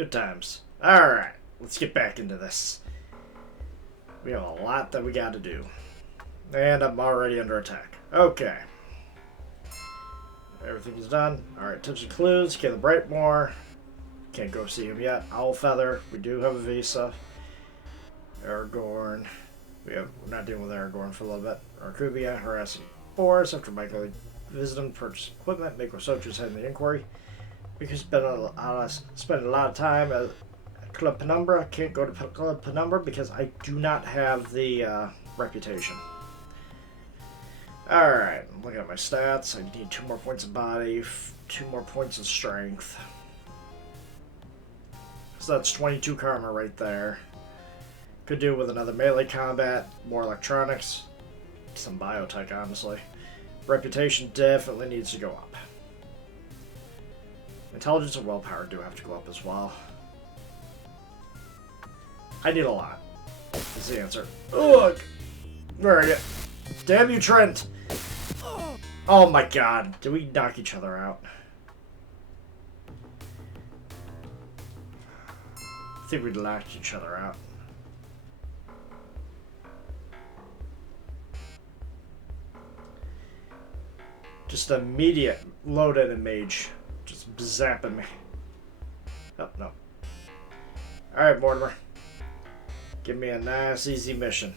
Good times. Alright, let's get back into this. We have a lot that we gotta do. And I'm already under attack. Okay. Everything is done. Alright, tips and clues. Caleb Brightmore. Can't go see him yet. Owl Feather. We do have a visa. Aragorn. We're not dealing with Aragorn for a little bit. Arcubia. Harassing Force. After Michael visited him to purchase equipment. Mako Sochi's heading the inquiry. Because spending a lot of time at Club Penumbra. Can't go to Club Penumbra because I do not have the reputation. Alright, I'm looking at my stats. I need 2 more points of body, 2 more points of strength. So that's 22 karma right there. Could do with another melee combat, more electronics, some biotech, honestly. Reputation definitely needs to go up. Intelligence and willpower do have to go up as well. I need a lot, is the answer. Ugh! Where are you? Damn you, Trent! Oh my god, did we knock each other out? I think we knocked each other out. Just immediate load in a mage. Just zapping me. Oh, no. Alright, Mortimer. Give me a nice, easy mission.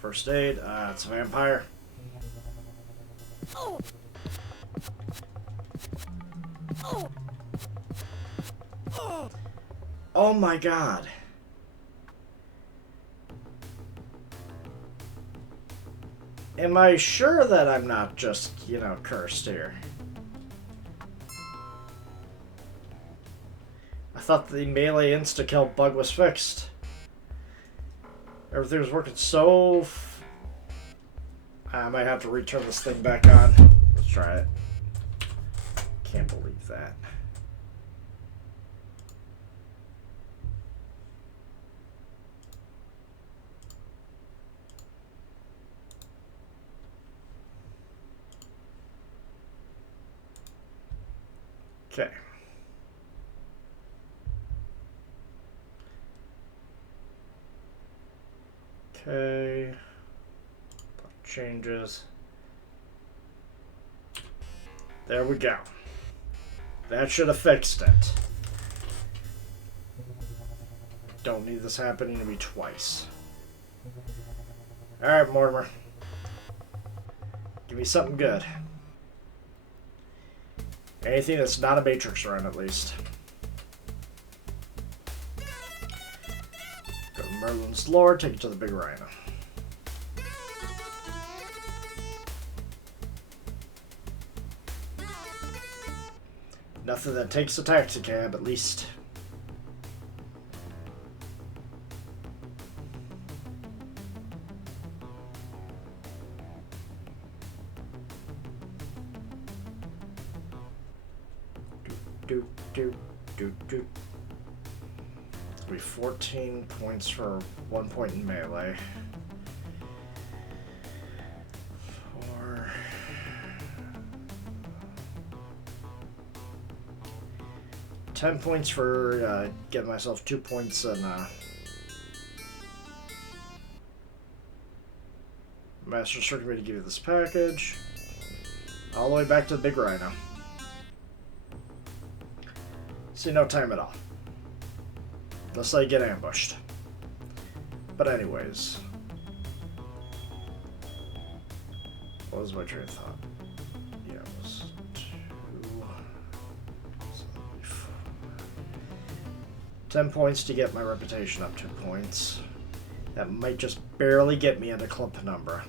First aid. It's a vampire. Oh my god. Am I sure that I'm not just, you know, cursed here? I thought the melee insta-kill bug was fixed. Everything was working so... I might have to return this thing back on. Let's try it. Can't believe that. Okay. Okay. Changes. There we go. That should have fixed it. Don't need this happening to me twice. Alright, Mortimer. Give me something good. Anything that's not a Matrix run, at least. Go to Merlin's Lore, take it to the big rhino. Nothing that takes a taxi cab, at least. Do. It'll be 14 points for 1 point in melee. 4. 10 points for getting myself 2 points in Master Circuit me to give you this package. All the way back to the big rhino. See, no time at all. Unless I get ambushed. But anyways. What was my train of thought? Yeah, it was 2... 74. 10 points to get my reputation up 2 points. That might just barely get me into Club Penumbra.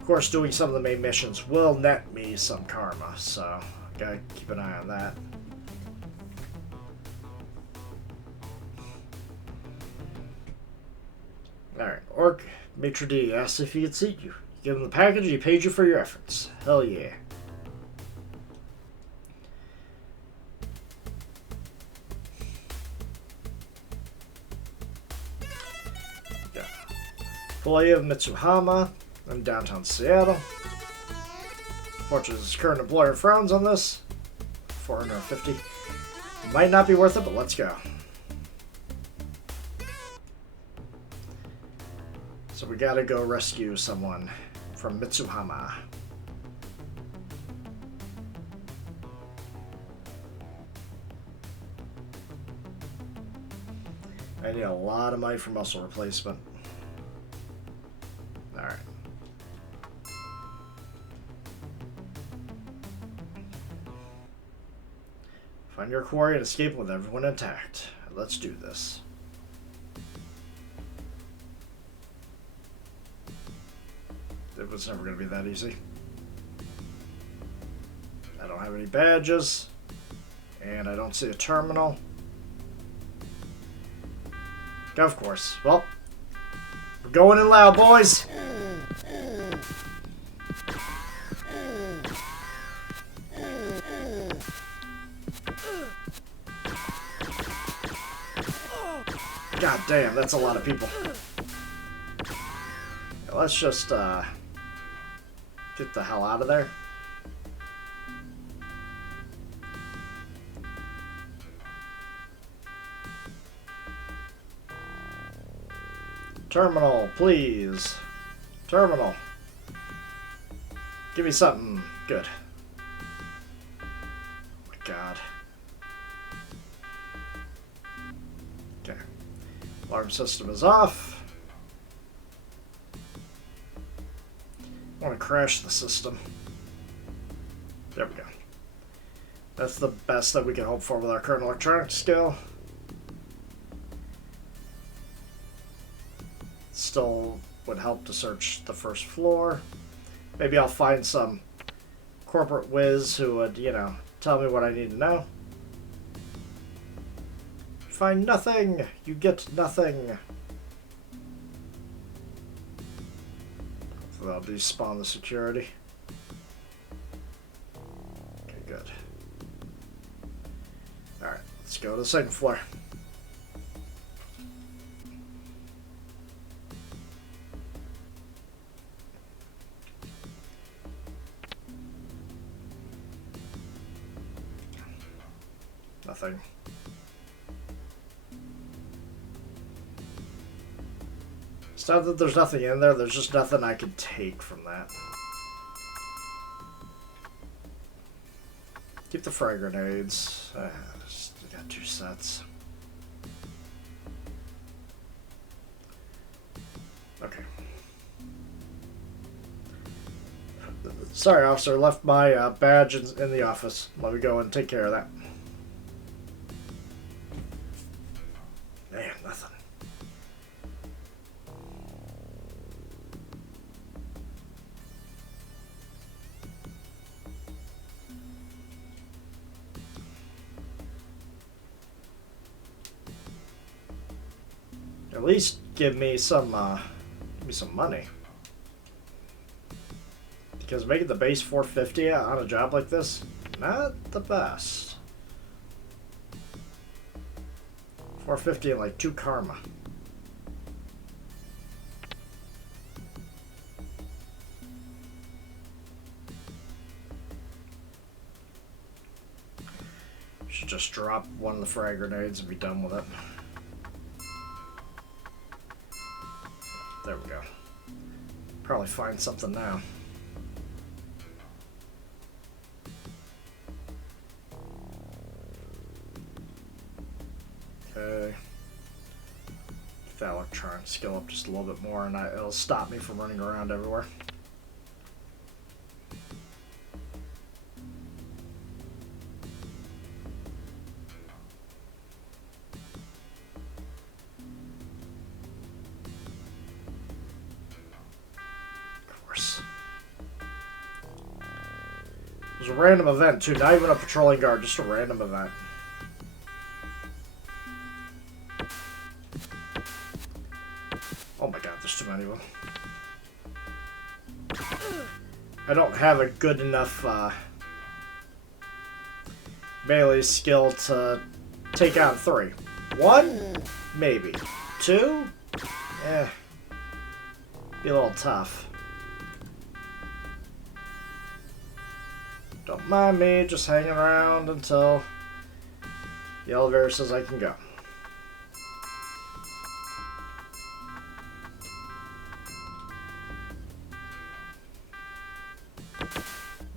Of course, doing some of the main missions will net me some karma, so gotta keep an eye on that. Alright, Orc Maitre D asks if he could seat you. You give him the package, he paid you for your efforts. Hell yeah. Yeah. Employee of Mitsuhama in downtown Seattle. Fortunately, his current employer frowns on this. 450. Might not be worth it, but let's go. So we gotta go rescue someone from Mitsuhama. I need a lot of money for muscle replacement. Alright. Find your quarry and escape with everyone intact. Let's do this. It was never going to be that easy. I don't have any badges. And I don't see a terminal. Of course. Well, we're going in loud, boys. God damn, that's a lot of people. Let's just get the hell out of there. Terminal, please. Terminal. Give me something good. Oh my God. Okay. Alarm system is off. I want to crash the system. There we go. That's the best that we can hope for with our current electronic skill. Still would help to search the first floor. Maybe I'll find some corporate whiz who would, you know, tell me what I need to know. Find nothing. You get nothing. So that'll despawn the security. Okay, good. Alright, let's go to the second floor. Nothing. It's not that there's nothing in there, there's just nothing I can take from that. Keep the frag grenades. I got 2 sets. Okay. Sorry, officer. Left my badge in the office. Let me go and take care of that. Man, nothing. At least give me some money. Because making the base 450 on a job like this, not the best. 450 and like 2 karma. Should just drop one of the frag grenades and be done with it. There we go. Probably find something now. Okay. Get that electronic skill up just a little bit more and it'll stop me from running around everywhere. Of course. It was a random event too, not even a patrolling guard, just a random event. Oh my god, there's too many of them. I don't have a good enough melee skill to take out 3. 1? Maybe. 2? Eh. Be a little tough. Don't mind me just hanging around until the elevator says I can go.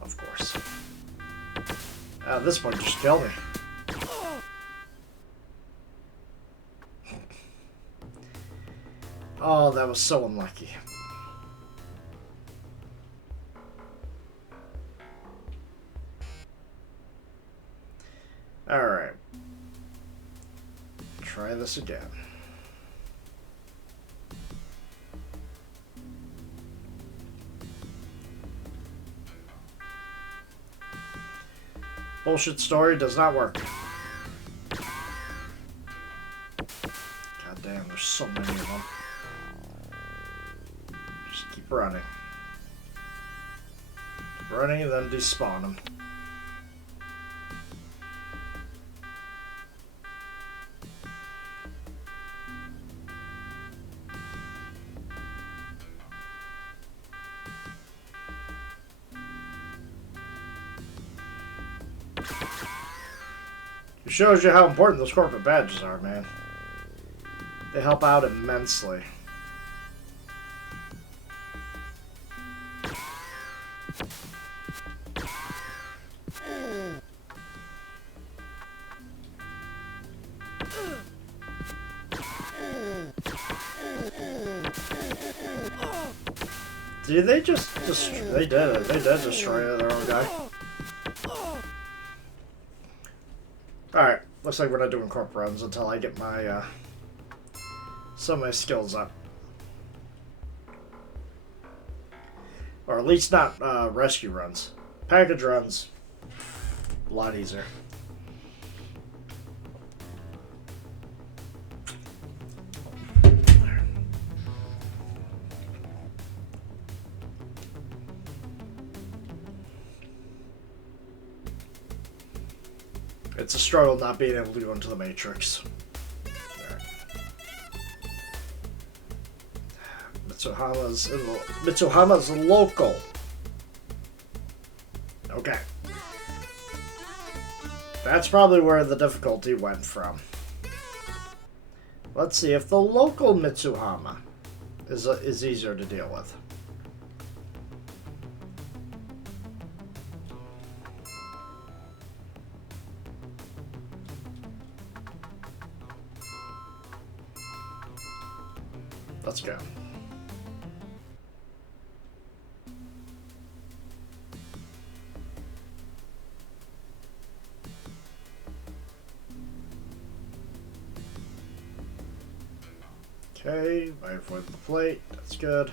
Of course. This one just killed me. Oh, that was so unlucky. Alright. Try this again. Bullshit story does not work. God damn, there's so many of them. Just keep running. Keep running and then despawn them. It shows you how important those corporate badges are, man. They help out immensely. Did they just destroy? They did. They did destroy their own guy. Alright, looks like we're not doing corp runs until I get my, some of my skills up. Or at least not, rescue runs. Package runs, a lot easier. It's a struggle not being able to go into the Matrix. Right. Mitsuhama's local. Okay. That's probably where the difficulty went from. Let's see if the local Mitsuhama is easier to deal with. Let's go. Okay, I avoid the plate. That's good.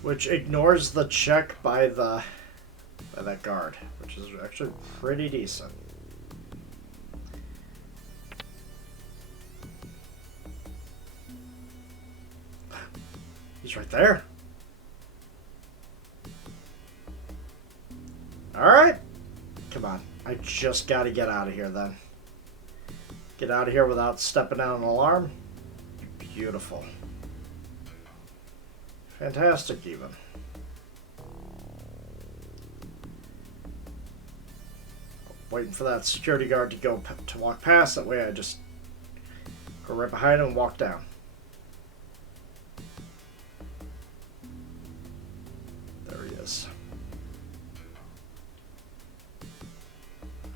Which ignores the check by that guard, which is actually pretty decent. He's right there. Alright. Come on. I just gotta get out of here then. Get out of here without stepping out an alarm. Beautiful. Fantastic, even. Waiting for that security guard to walk past. That way I just go right behind him and walk down.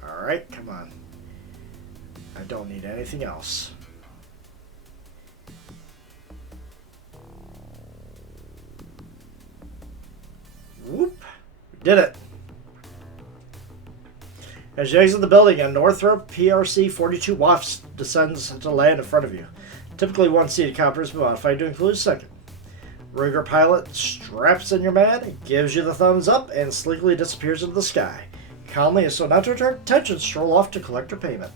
Alright, come on. I don't need anything else. Whoop. We did it. As you exit the building, a Northrop PRC-42 Wasp descends to land in front of you. Typically one-seated copters, but modified to include a second. Rigger pilot straps in your man, gives you the thumbs up, and sleekly disappears into the sky. Calmly, so not to attract attention, stroll off to collect your payment.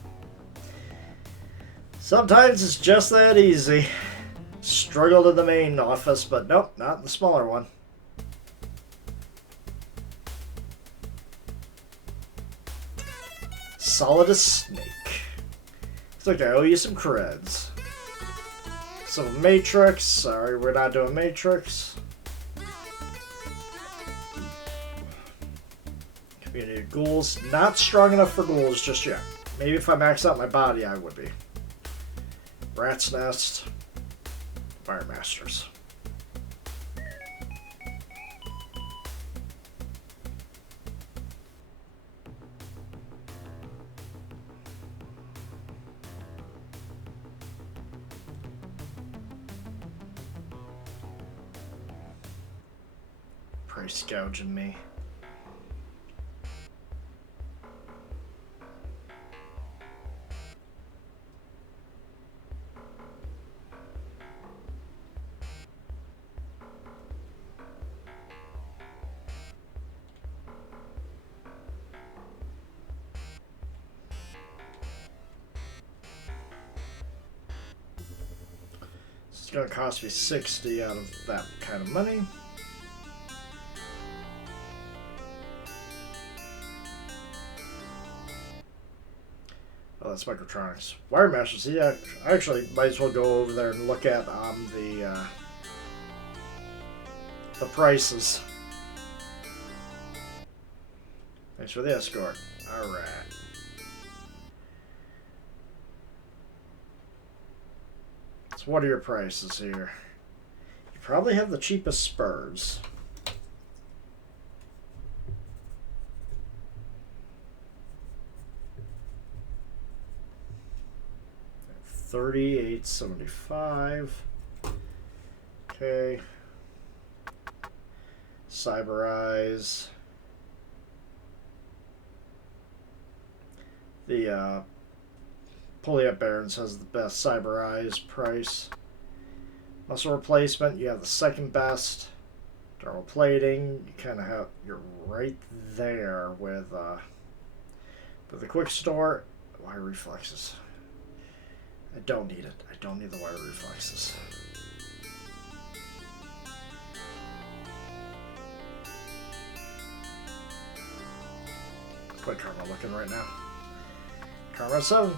Sometimes it's just that easy. Struggled in the main office, but nope, not in the smaller one. Solid as snake. Looks like I owe you some creds. Some Matrix. Sorry, we're not doing Matrix. Ghouls, not strong enough for ghouls just yet. Maybe if I max out my body, I would be. Rat's Nest, Fire Masters. Price gouging me. It's going to cost me 60 out of that kind of money. Oh, that's Microtronics. Wire Masters, yeah, I actually might as well go over there and look at the prices. Thanks for the escort. Alright. So what are your prices here? You probably have the cheapest spurs. $38.75. Okay. Cyber Eyes. The Pulley Up Barons has the best Cyber Eyes price. Muscle replacement, you have the second best. Dermal plating, you kind of have, you're right there with the quick store. Wire reflexes. I don't need it. I don't need the wire reflexes. Quick Karma looking right now. Karma 7.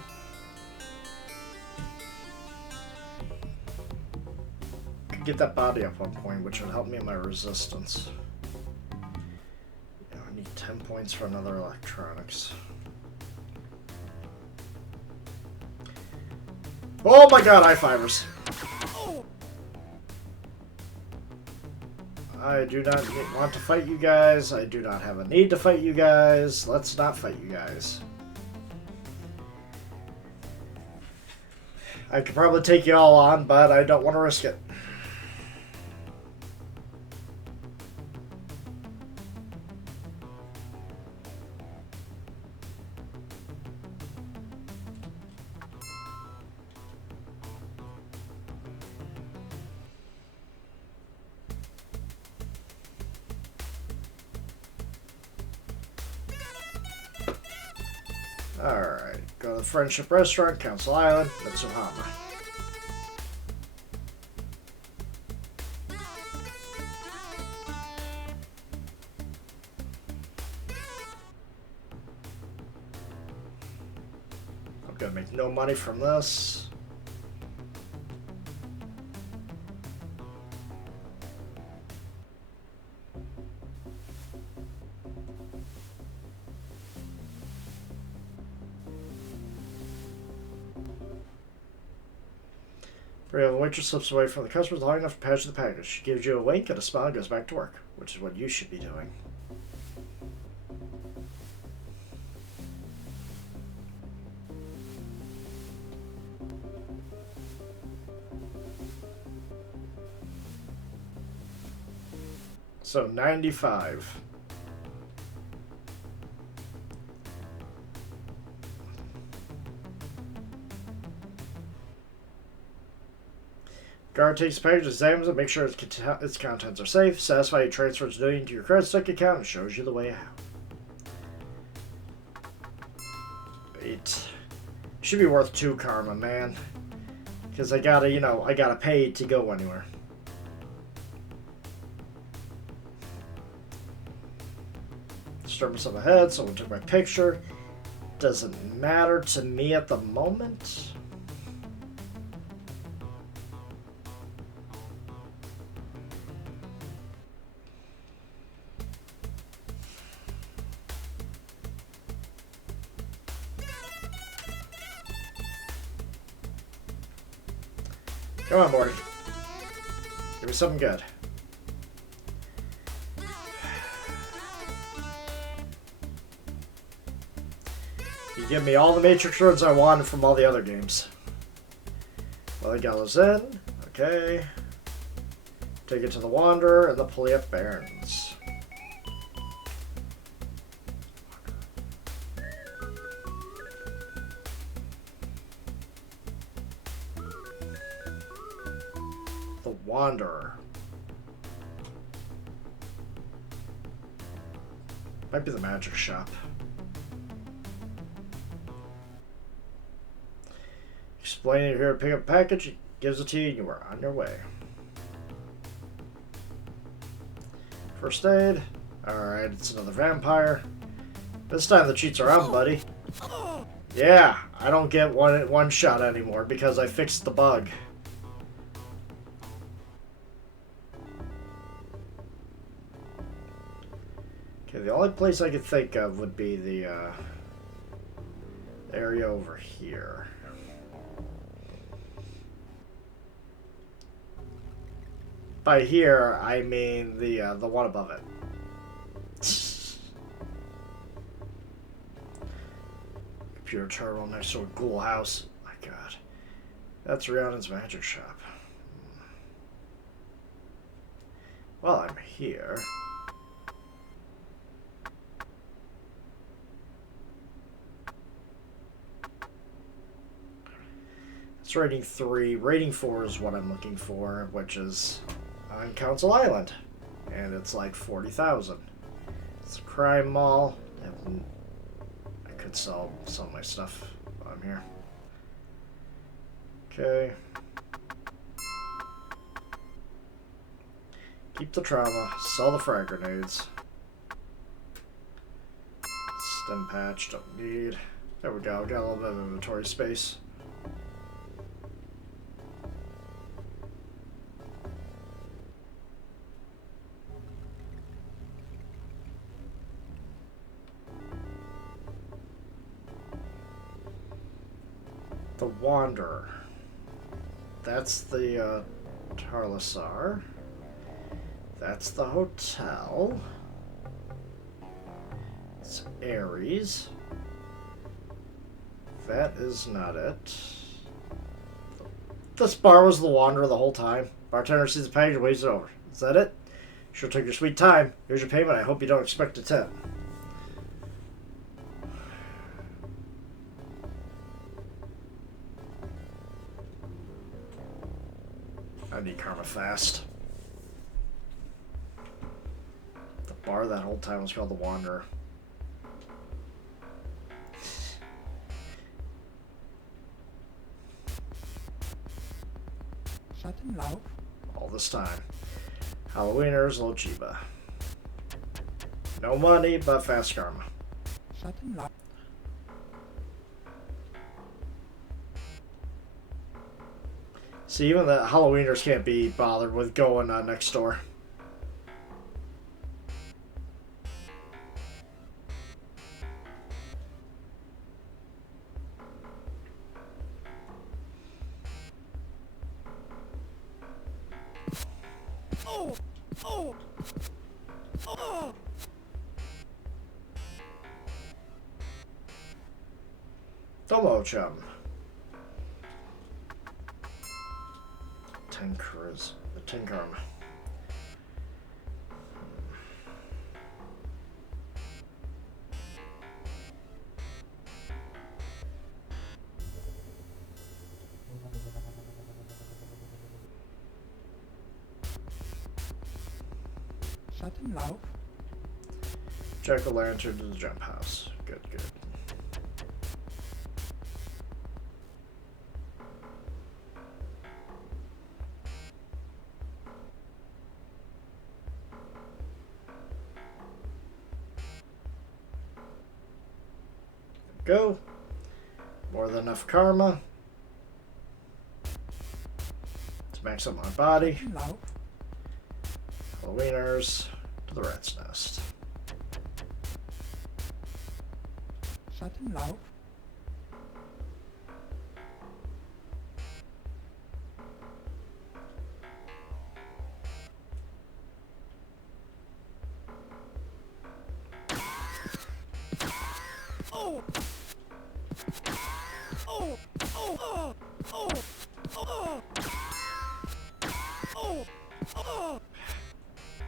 Could get that body up 1 point, which would help me in my resistance. Yeah, I need 10 points for another electronics. Oh my god, eye fibers. I do not want to fight you guys. I do not have a need to fight you guys. Let's not fight you guys. I could probably take you all on, but I don't want to risk it. Alright, go to the Friendship Restaurant, Council Island, Mitsuhama. I'm gonna make no money from this. The waitress slips away from the customers long enough to patch the package. She gives you a wink and a smile and goes back to work, which is what you should be doing. So 95. Guard takes the package, examines it, makes sure its contents are safe, satisfy you transfer its doing to your credit stick account, and shows you the way out. It should be worth 2 karma, man. Because I gotta, I gotta pay to go anywhere. Disturbance up ahead, someone took my picture. Doesn't matter to me at the moment. Come on, Morty. Give me something good. You give me all the Matrix runs I wanted from all the other games. Well, the Gallows in. Okay. Take it to the Wanderer and the Pleiadic Barrens. The Wanderer. Might be the magic shop. Explain you're here to pick up a package, he gives it to you, and you are on your way. First aid. Alright, it's another vampire. This time the cheats are on, buddy. Yeah, I don't get one shot anymore because I fixed the bug. Okay, the only place I could think of would be the area over here. By here, I mean the one above it. Computer terminal next to a ghoul house. My God, that's Rhiannon's magic shop. Well, I'm here. It's rating 3. Rating 4 is what I'm looking for, which is on Council Island, and it's like 40,000. It's a crime mall. I could sell some of my stuff while I'm here. Okay. Keep the trauma. Sell the frag grenades. Stem patch. Don't need. There we go. Got a little bit of inventory space. The Wanderer. That's the Tarlasar. That's the hotel. It's Ares. That is not it. This bar was the Wanderer the whole time. Bartender sees the package and waves it over. Is that it? Sure took your sweet time. Here's your payment. I hope you don't expect a tip. I need karma fast. The bar that whole time was called the Wanderer. All this time. Halloweeners, Lochiba. No money, but fast karma. See, even the Halloweeners can't be bothered with going next door. Domo chum. 10 karma. Jack-o'-lantern to the jump house. Good, good. Go. More than enough karma to max up my body. Halloweeners to the rat's nest.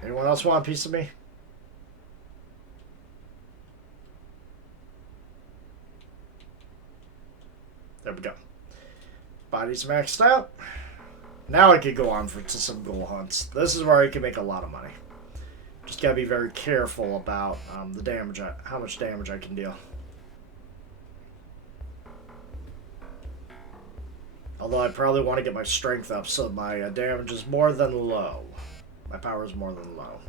Anyone else want a piece of me? There we go. Body's maxed out. Now I could go on to some ghoul hunts. This is where I can make a lot of money. Just gotta be very careful about the damage, how much damage I can deal. Although I probably want to get my strength up so my damage is more than low. My power is more than low.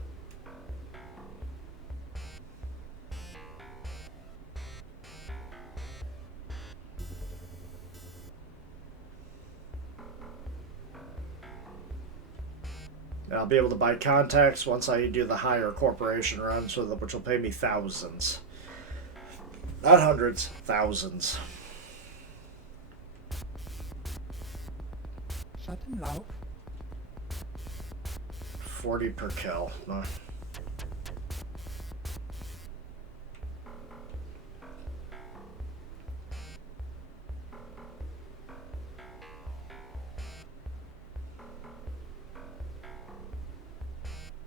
And I'll be able to buy contacts once I do the higher corporation run, which will pay me thousands. Not hundreds, thousands. 40 per kill. No.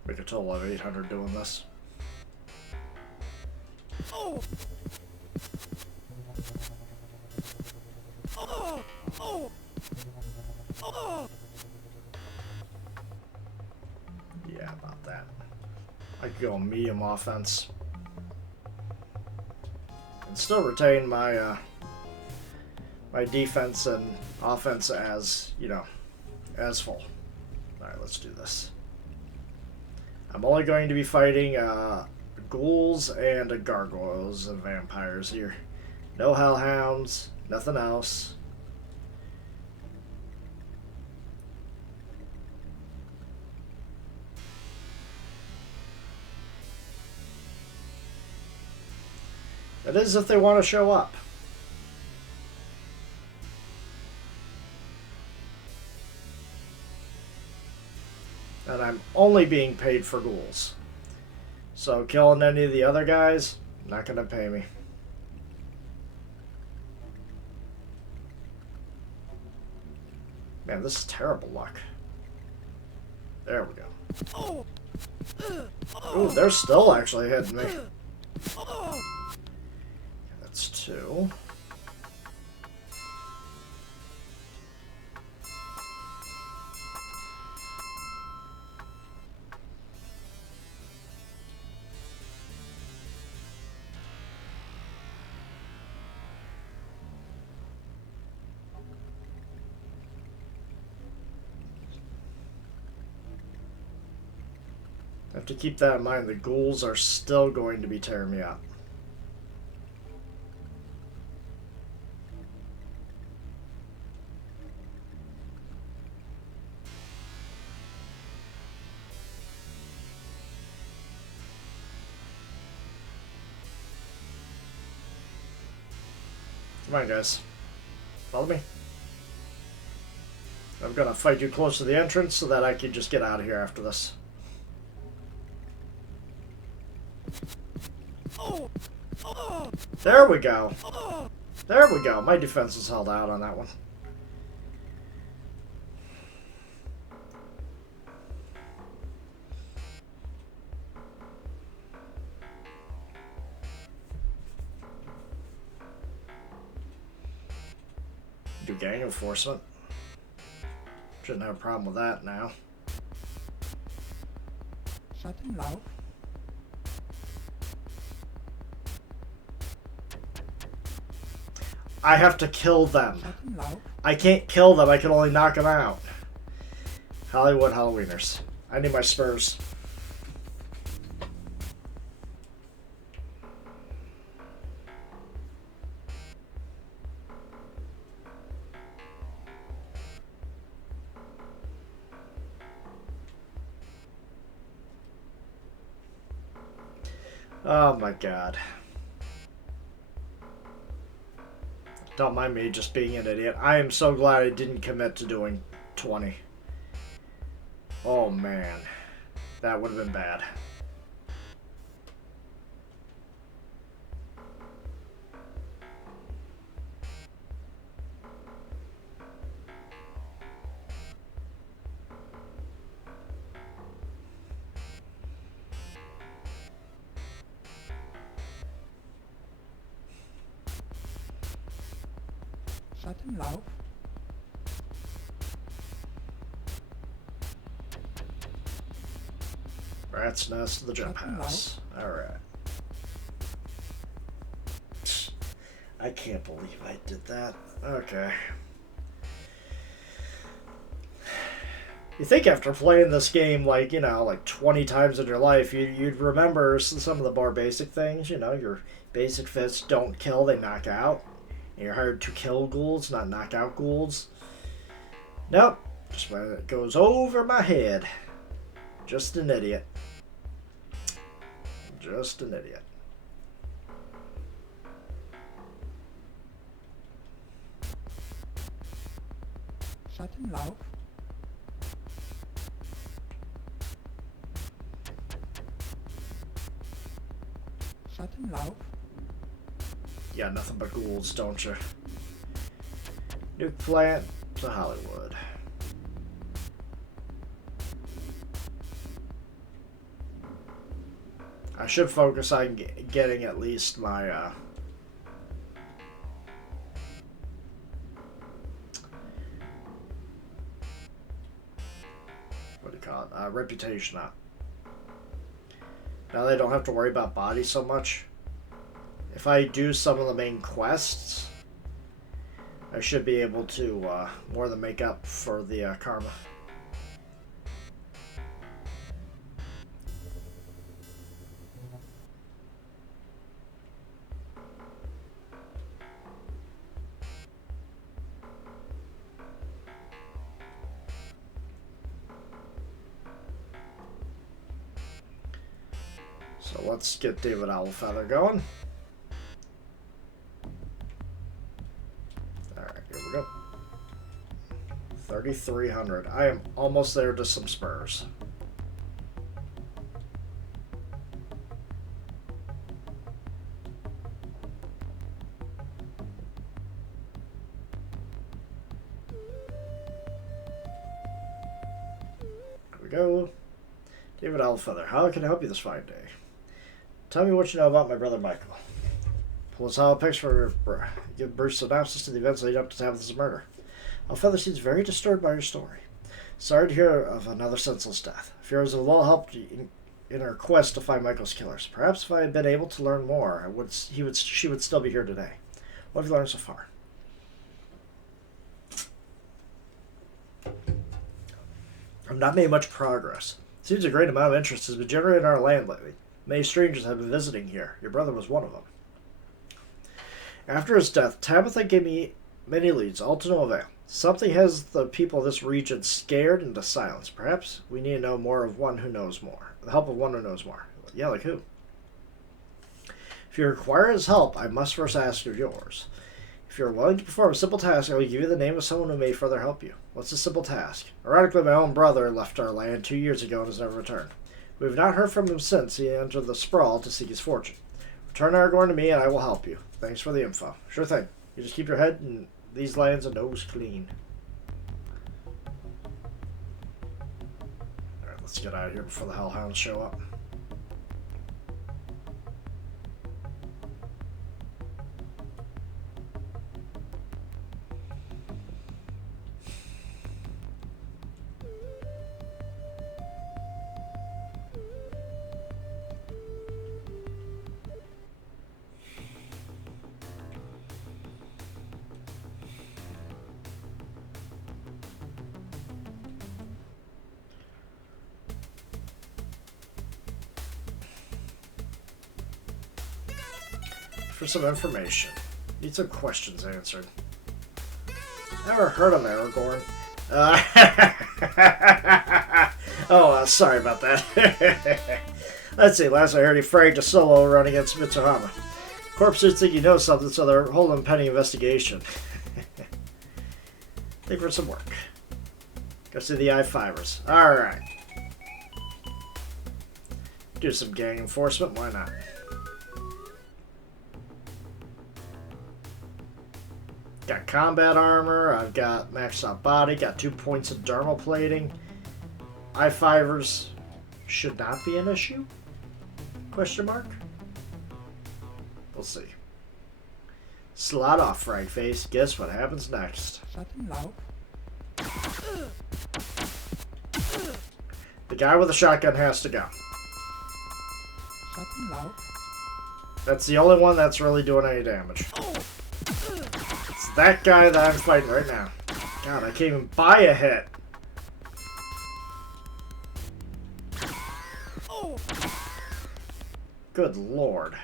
Make a total of 800 doing this. Yeah, about that. I could go medium offense. And still retain my my defense and offense as, you know, as full. Alright, let's do this. I'm only going to be fighting ghouls and gargoyles and vampires here. No hellhounds, nothing else. That is if they want to show up. And I'm only being paid for ghouls. So killing any of the other guys, not going to pay me. Man, this is terrible luck. There we go. Ooh, they're still actually hitting me. That's 2. I have to keep that in mind. The ghouls are still going to be tearing me up. Come on, guys. Follow me. I'm gonna fight you close to the entrance so that I can just get out of here after this. There we go. There we go. My defense is held out on that one. Do gang enforcement. Shouldn't have a problem with that now. I have to kill them. I can't kill them, I can only knock them out. Hollywood Halloweeners. I need my spurs. Oh my god. Don't mind me just being an idiot. I am so glad I didn't commit to doing 20. Oh man. That would have been bad. Seitenlauf. Rat's Nest to the jump house. Alright. I can't believe I did that. Okay. You think after playing this game, like, you know, like 20 times in your life, you'd remember some of the more basic things. You know, your basic fists don't kill, they knock out. And you're hired to kill ghouls, not knock out ghouls. Nope. Just when it goes over my head. Just an idiot. Just an idiot. Seitenlauf. Seitenlauf. You got nothing but ghouls, don't you? Nuke plant to Hollywood. I should focus on getting at least my what do you call it? Reputation up. Now they don't have to worry about bodies so much. If I do some of the main quests, I should be able to more than make up for the karma. So let's get David Owlfeather going. Alright, here we go. 3,300. I am almost there to some spurs. Here we go. David Owlfeather, how can I help you this fine day? Tell me what you know about my brother Michael. Pull a solid picture for give Bruce synopsis to the events leading up to Tabitha's murder. Owlfeather seems very disturbed by your story. Sorry to hear of another senseless death. I fear I was of little help in our quest to find Michael's killers. Perhaps if I had been able to learn more, she would still be here today. What have you learned so far? I've not made much progress. Seems a great amount of interest has been generated in our land lately. Many strangers have been visiting here. Your brother was one of them. After his death, Tabitha gave me many leads, all to no avail. Something has the people of this region scared into silence. Perhaps we need to know more of one who knows more. The help of one who knows more. Yeah, like who? If you require his help, I must first ask of yours. If you're willing to perform a simple task, I will give you the name of someone who may further help you. What's a simple task? Ironically, my own brother left our land 2 years ago and has never returned. We have not heard from him since he entered the sprawl to seek his fortune. Return Aragorn to me and I will help you. Thanks for the info. Sure thing. You just keep your head in these lands and nose clean. Alright, let's get out of here before the Hellhounds show up. For some information. Need some questions answered. Never heard of Aragorn. Sorry about that. Let's see, last I heard he fragged a solo run against Mitsuhama. Corp suits think he knows something, so they're holding a pending investigation. Think for some work. Go see the I-5ers. Alright. Do some gang enforcement, why not? Got combat armor, I've got maxed out body, got 2 points of dermal plating. I-5ers should not be an issue? Question mark? We'll see. Slot off, frag face. Guess what happens next? Fatten Lauf. The guy with the shotgun has to go. Fatten Lauf. That's the only one that's really doing any damage. It's that guy that I'm fighting right now. God, I can't even buy a hit. Good lord.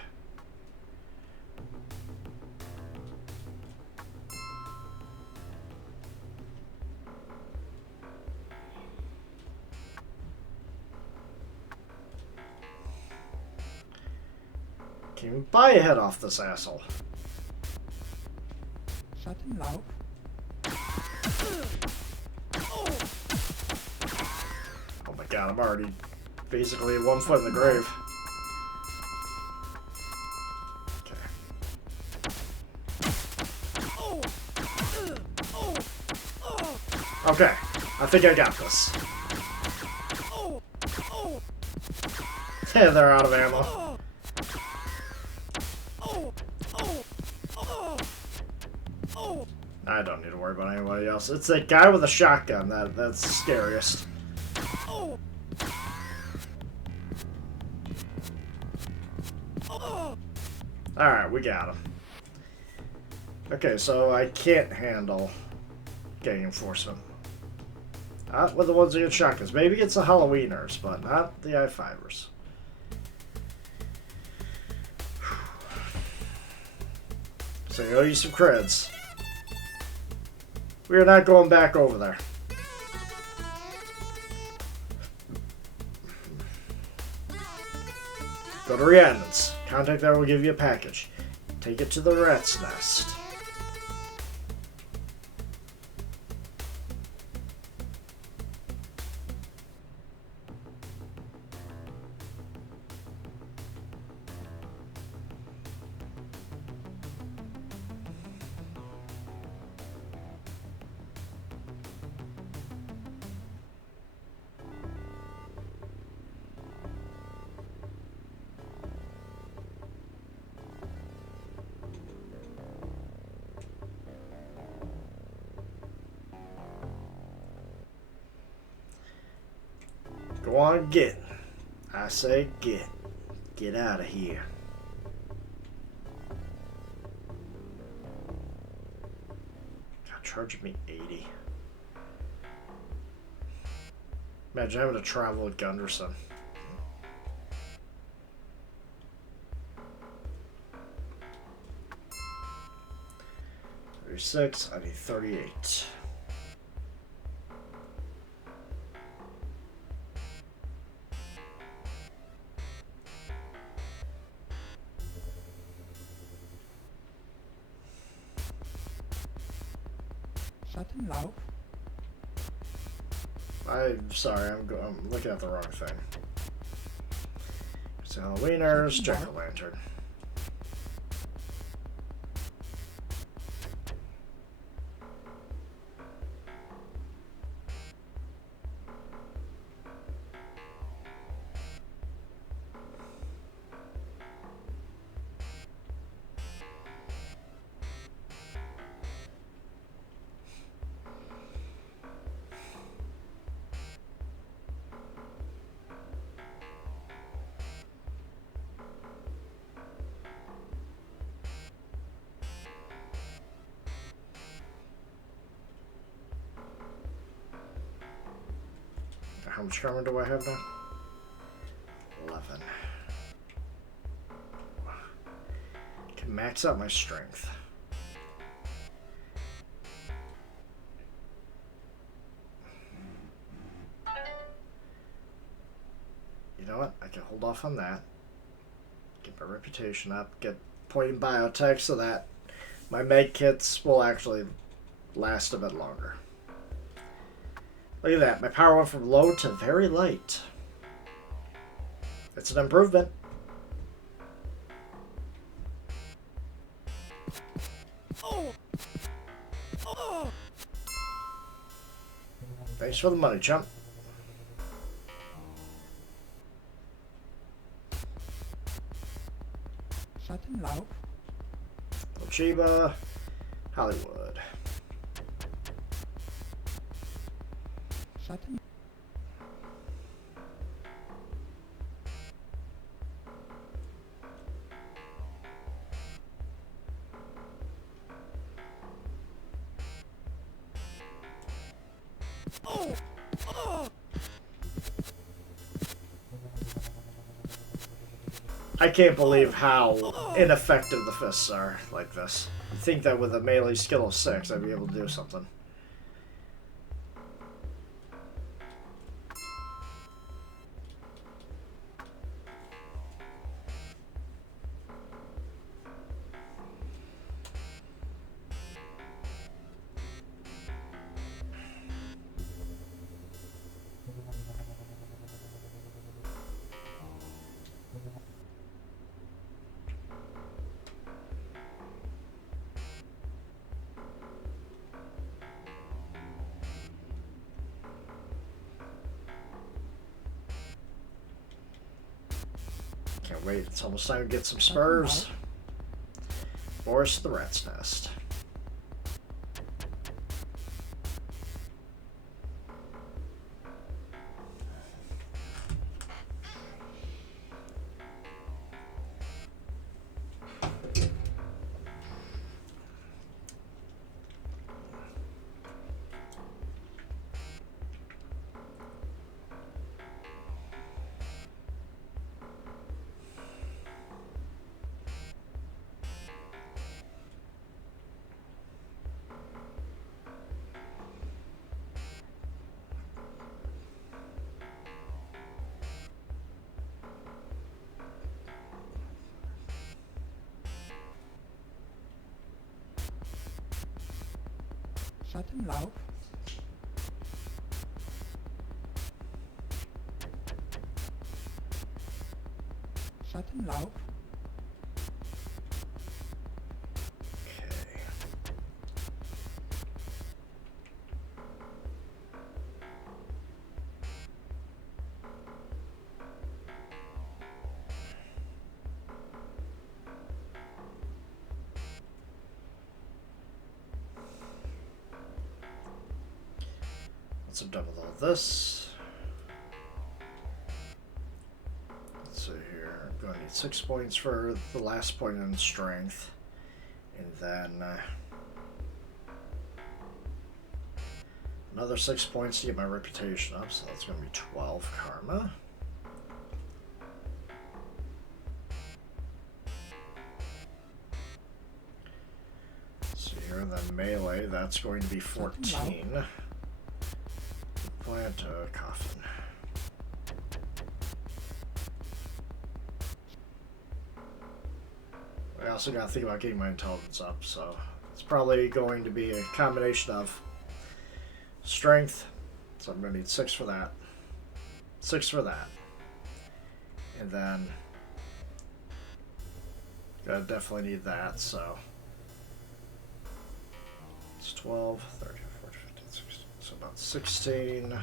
Can't even buy a hit off this asshole. Fatten Lauf. Oh my god, I'm already basically 1 foot in the grave. Okay, I think I got this. Yeah, they're out of ammo. I don't need to worry about anybody else. It's that guy with a shotgun that's the scariest. Alright, we got him. Okay, so I can't handle gang enforcement. Not with the ones that get shotguns. Maybe it's the Halloweeners, but not the I-5ers. So you owe you some creds. We are not going back over there. Go to Rhiannon's. Contact there will give you a package. Take it to the rat's nest. Go on, get. I say get. Get out of here. God, charging me 80. Imagine having to travel with Gunderson. $36, I need 38. Fatten Lauf. I'm sorry, I'm looking at the wrong thing. It's Halloweeners, Jack-o'-lantern. How much armor do I have now? 11. Can max out my strength. You know what? I can hold off on that. Get my reputation up. Get point in biotech so that my med kits will actually last a bit longer. Look at that. My power went from low to very light. It's an improvement. Thanks for the money, chump. Fatten Lauf. Don't Chiba, Hollywood. Schatten. I can't believe how ineffective the fists are like this. You'd think that with a melee skill of 6, I'd be able to do something. Can't wait. It's almost time to get some spurs. Force the rat's nest. Schattenlauf. Schattenlauf. Okay. Once I'm done with all this, let's see here. I'm going to need 6 points for the last point in strength, and then another 6 points to get my reputation up, so that's going to be 12 karma. So here, then melee, that's going to be 14. Plant a coffin. I also got to think about getting my intelligence up, so it's probably going to be a combination of strength, so I'm going to need 6 for that, 6 for that, and then I definitely need that, so it's 12, 13, 14, 15, 16, so about 16,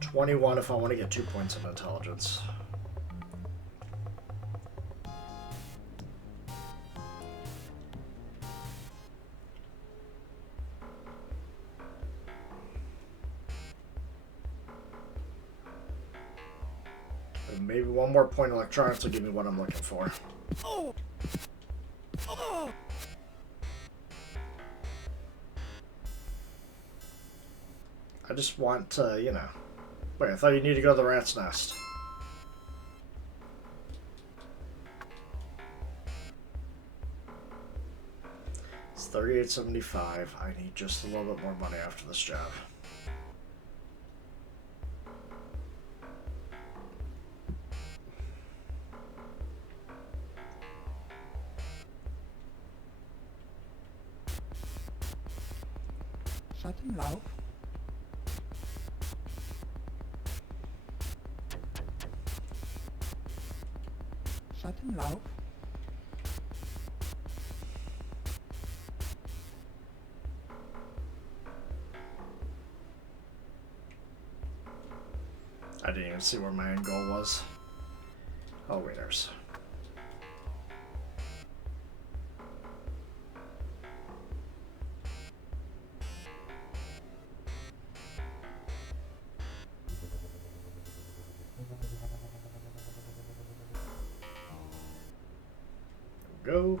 21 if I want to get 2 points of intelligence. And maybe one more point of electronics will give me what I'm looking for. I just want to, you know... Wait, I thought you needed to go to the rat's nest. It's $38.75. I need just a little bit more money after this job. Schattenlauf. Schattenlauf. I didn't even see where my end goal was. Oh, waiters. we go.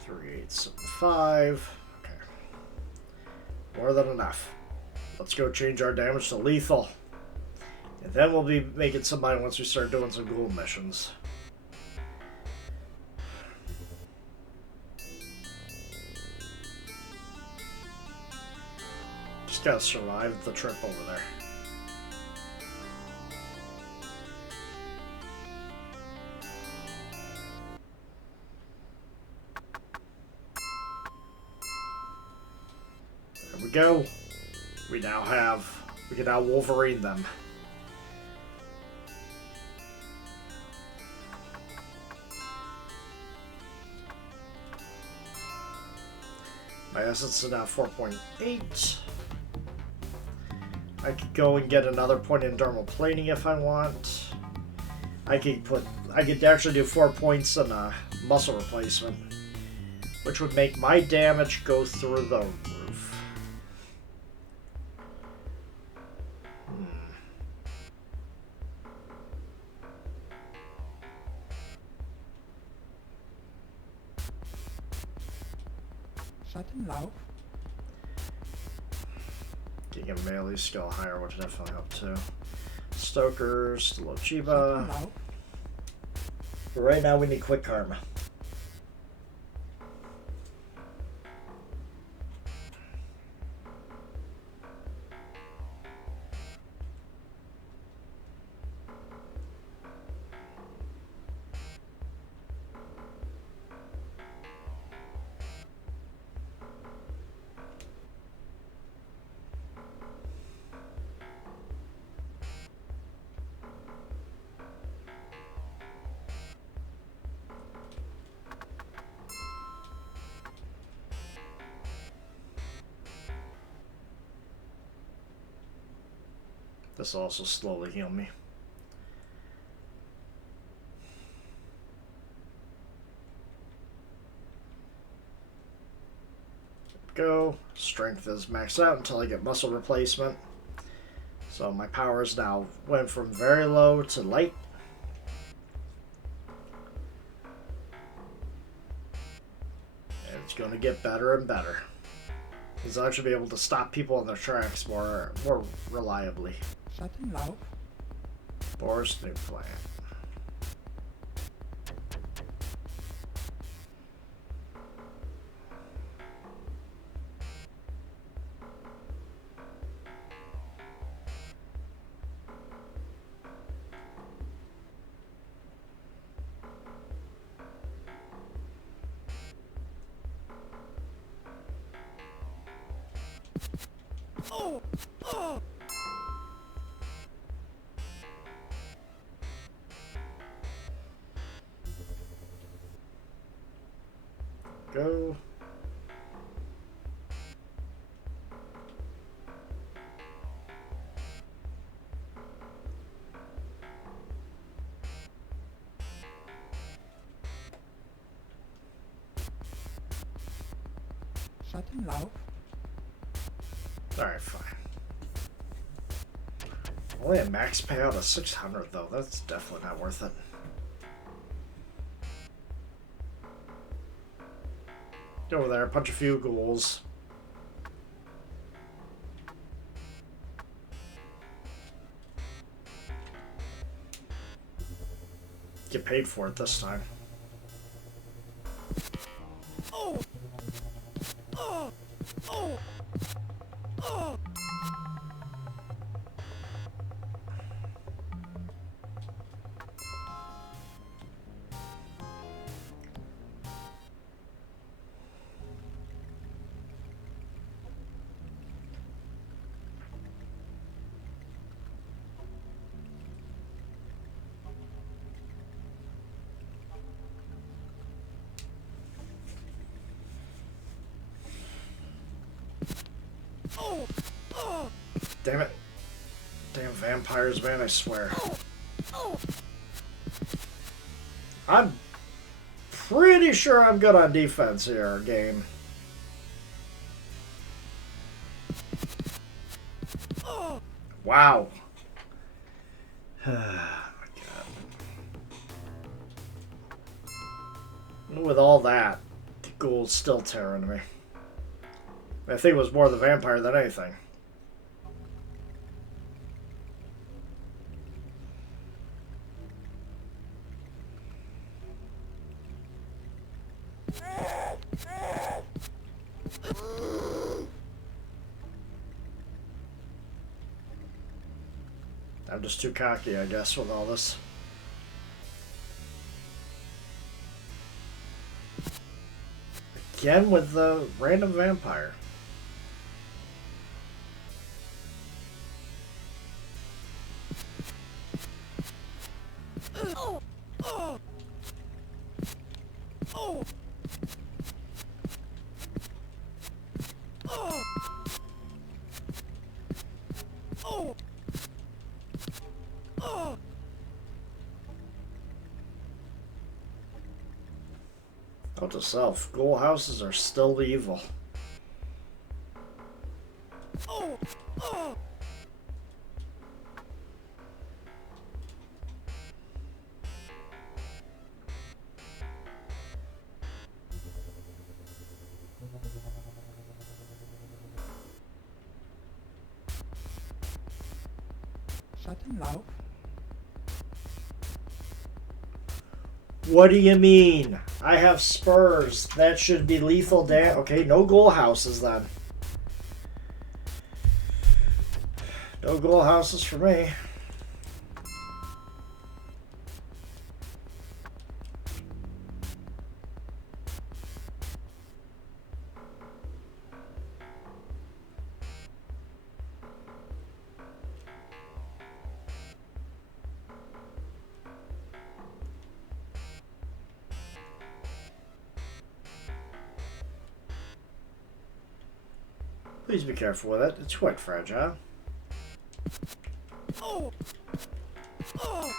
3875. Okay. More than enough. Let's go change our damage to lethal. And then we'll be making some money once we start doing some ghoul missions. Just gotta survive the trip over there. There we go. We can now Wolverine them. My essence is now 4.8. I could go and get another point in dermal plating if I want. I could actually do 4 points in a muscle replacement, which would make my damage go through the roof. Schattenlauf. Getting a melee skill higher would definitely help too. Stokers, Lochiba. Schattenlauf. But right now we need quick karma. This will also slowly heal me. Go. Strength is maxed out until I get muscle replacement. So my powers now went from very low to light. And it's going to get better and better. Because I'll actually be able to stop people in their tracks more reliably. Schattenlauf. Boris new plant. Oh! Oh! Go. Schattenlauf. Alright, fine. Only a max payout of 600 though. That's definitely not worth it. Get over there, punch a few ghouls. Get paid for it this time. Oh! Oh! Oh! Oh! Oh! Oh! Damn it. Damn vampires, man, I swear. Oh! I'm pretty sure I'm good on defense here, game. Oh! Wow. Oh my god. With all that, the ghoul's still tearing me. I think it was more the vampire than anything. I'm just too cocky, I guess, with all this. Again with the random vampire. Oh. Oh. Oh. Oh. Oh. Oh. Note to self, ghoul houses are still evil. Oh. Oh. Schattenlauf. What do you mean? I have spurs. That should be lethal damage. Okay, no ghoul houses then. No ghoul houses for me. Please be careful with it. It's quite fragile. Oh. Oh.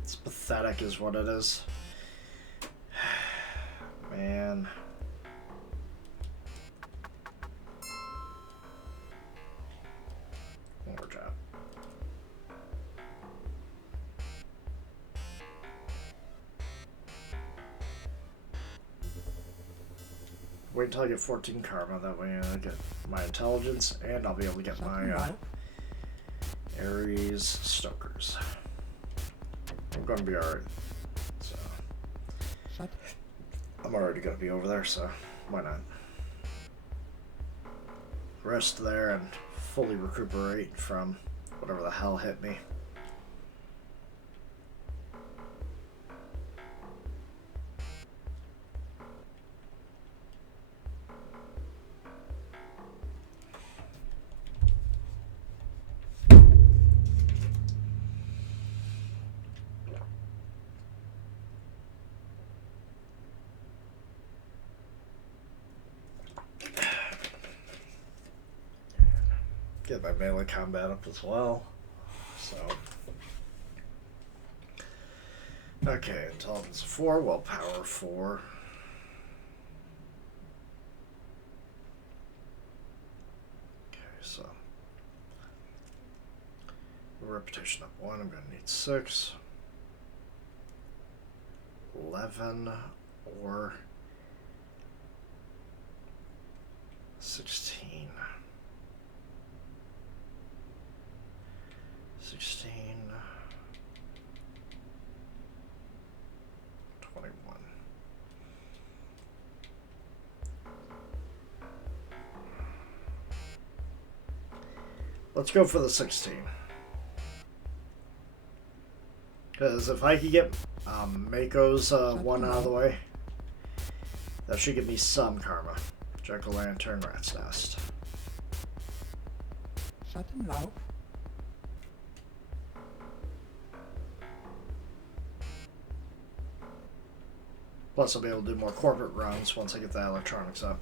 It's pathetic is what it is. Man. One more job. Wait until I get 14 karma, that way I get my intelligence and I'll be able to get my Ares Stokers. I'm gonna be alright. So I'm already gonna be over there, so why not? Rest there and fully recuperate from whatever the hell hit me. Get my melee combat up as well. So, okay, intelligence 4, willpower 4. Okay, so reputation up 1. I'm going to need 6, 11, or 16. 16, 21. Let's go for the 16. Because if I could get Mako's one out of the way, that should give me some karma. Jack-o'-lantern, rat's nest. Schattenlauf. Plus, I'll be able to do more corporate runs once I get the electronics up.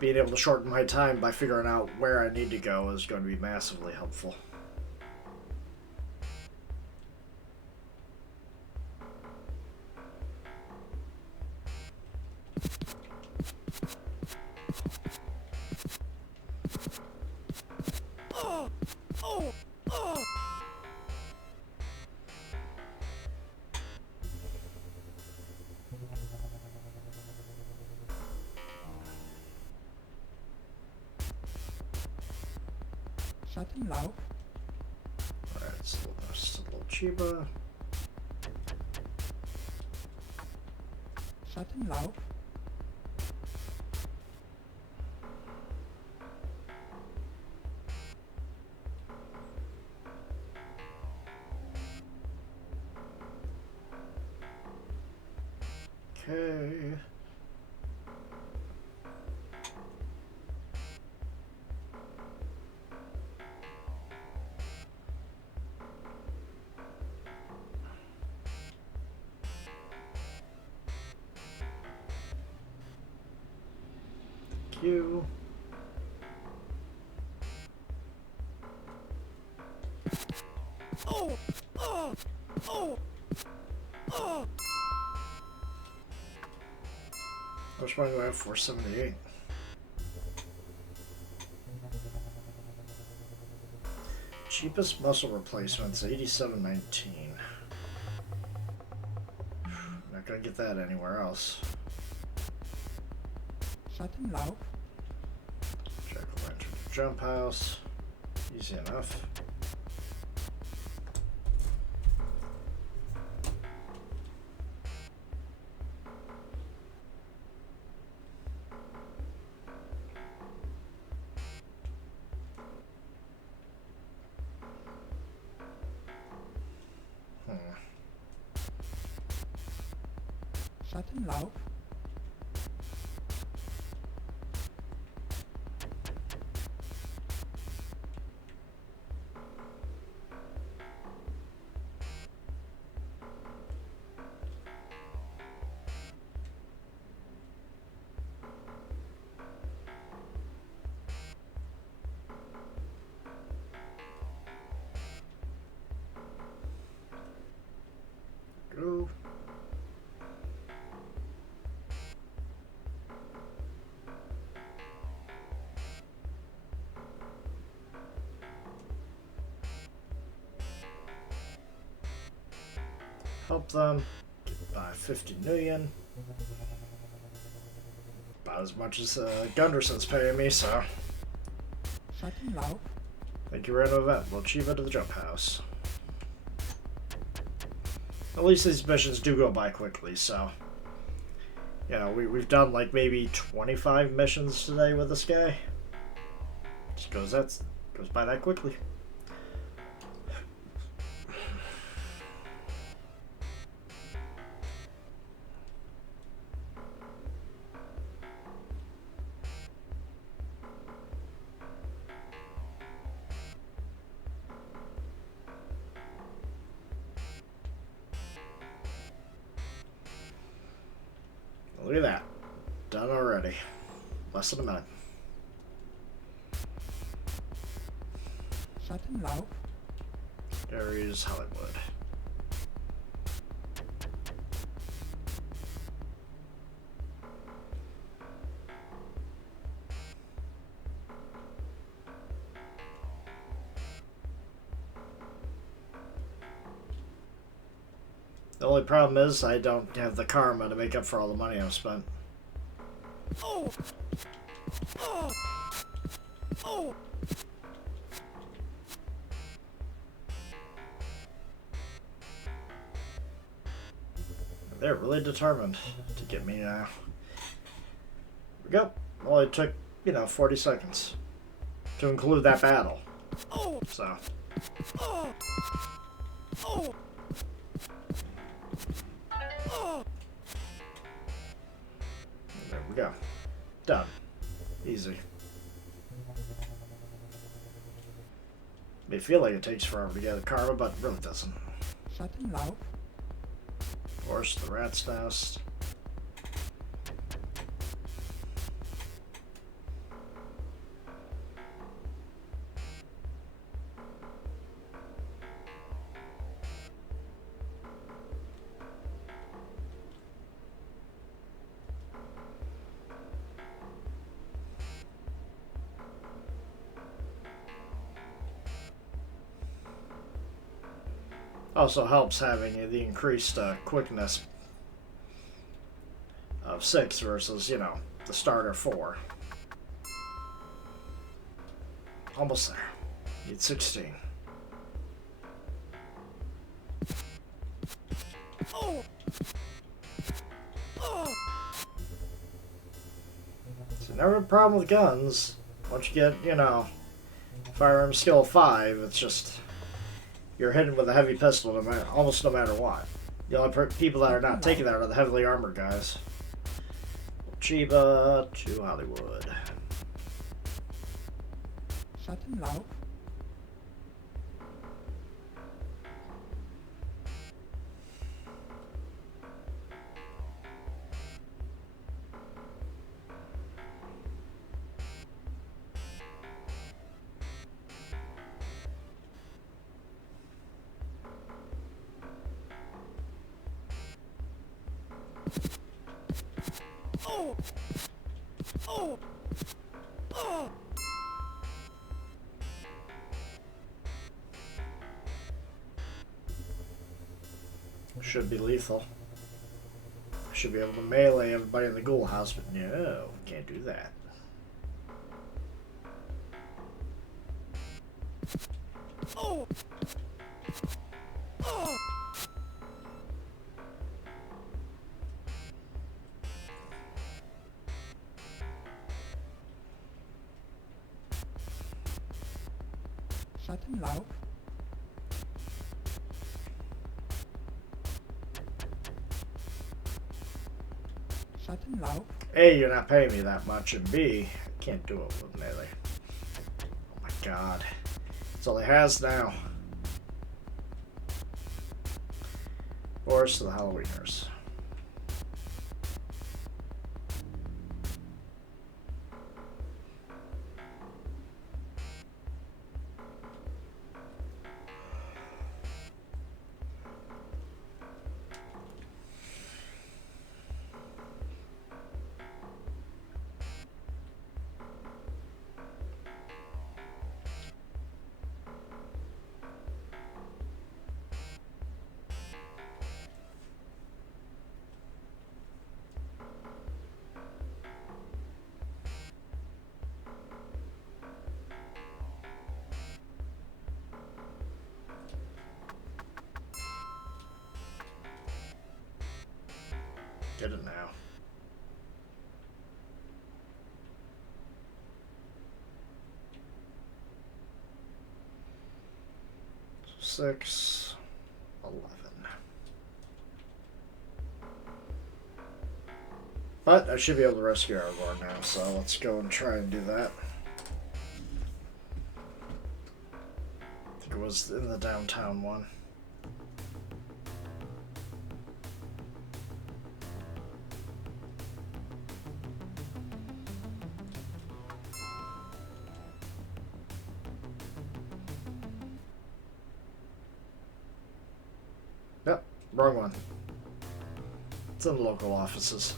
Being able to shorten my time by figuring out where I need to go is going to be massively helpful. Oh. Oh. Oh. Schattenlauf. Alright, it's just a little cheaper. Schattenlauf. Okay. You. Oh! Oh! Oh! Oh! How much money do I have? 478. Cheapest muscle replacements, 87.19. Not gonna get that anywhere else. Schattenlauf. Jack-o'-lantern jump house. Easy enough. Schattenlauf. Go. Help them get by 50 million. About as much as Gunderson's paying me, so Schattenlauf. thank you, random event. We'll achieve it to the jump house. At least these missions do go by quickly, so you know, we've done like maybe 25 missions today with this guy. Just goes by that quickly. Look at that. Done already. Less than a minute. Schattenlauf. Aries, Hollywood. The only problem is I don't have the karma to make up for all the money I've spent. Oh! Oh! Oh! They're really determined to get me now. Here we go. Well, it took, 40 seconds to include that battle. Oh! So, Oh! Oh! Oh! there we go. Done. Easy. May feel like it takes forever to get the karma, but it really doesn't. Schattenlauf. Of course, the rat's nest. Also helps having the increased quickness of 6 versus, the starter 4. Almost there. Need 16. So never a problem with guns. Once you get, you know, firearm skill 5, it's just you're hitting with a heavy pistol almost no matter what. The only people that are not taking that are the heavily armored guys. Chiba to Hollywood. Shutting loud. Oh! Oh! Oh! Should be lethal. Should be able to melee everybody in the ghoul house, but no, can't do that. Oh! Oh! Shutting loud. Shutting loud. A, you're not paying me that much, and B, I can't do it with melee. Oh my god. That's all he has now. Forest of the Halloweeners. Get it now. Six, 11. But I should be able to rescue Aragorn now, so let's go and try and do that. I think it was in the downtown one. Yep, wrong one. It's in the local offices.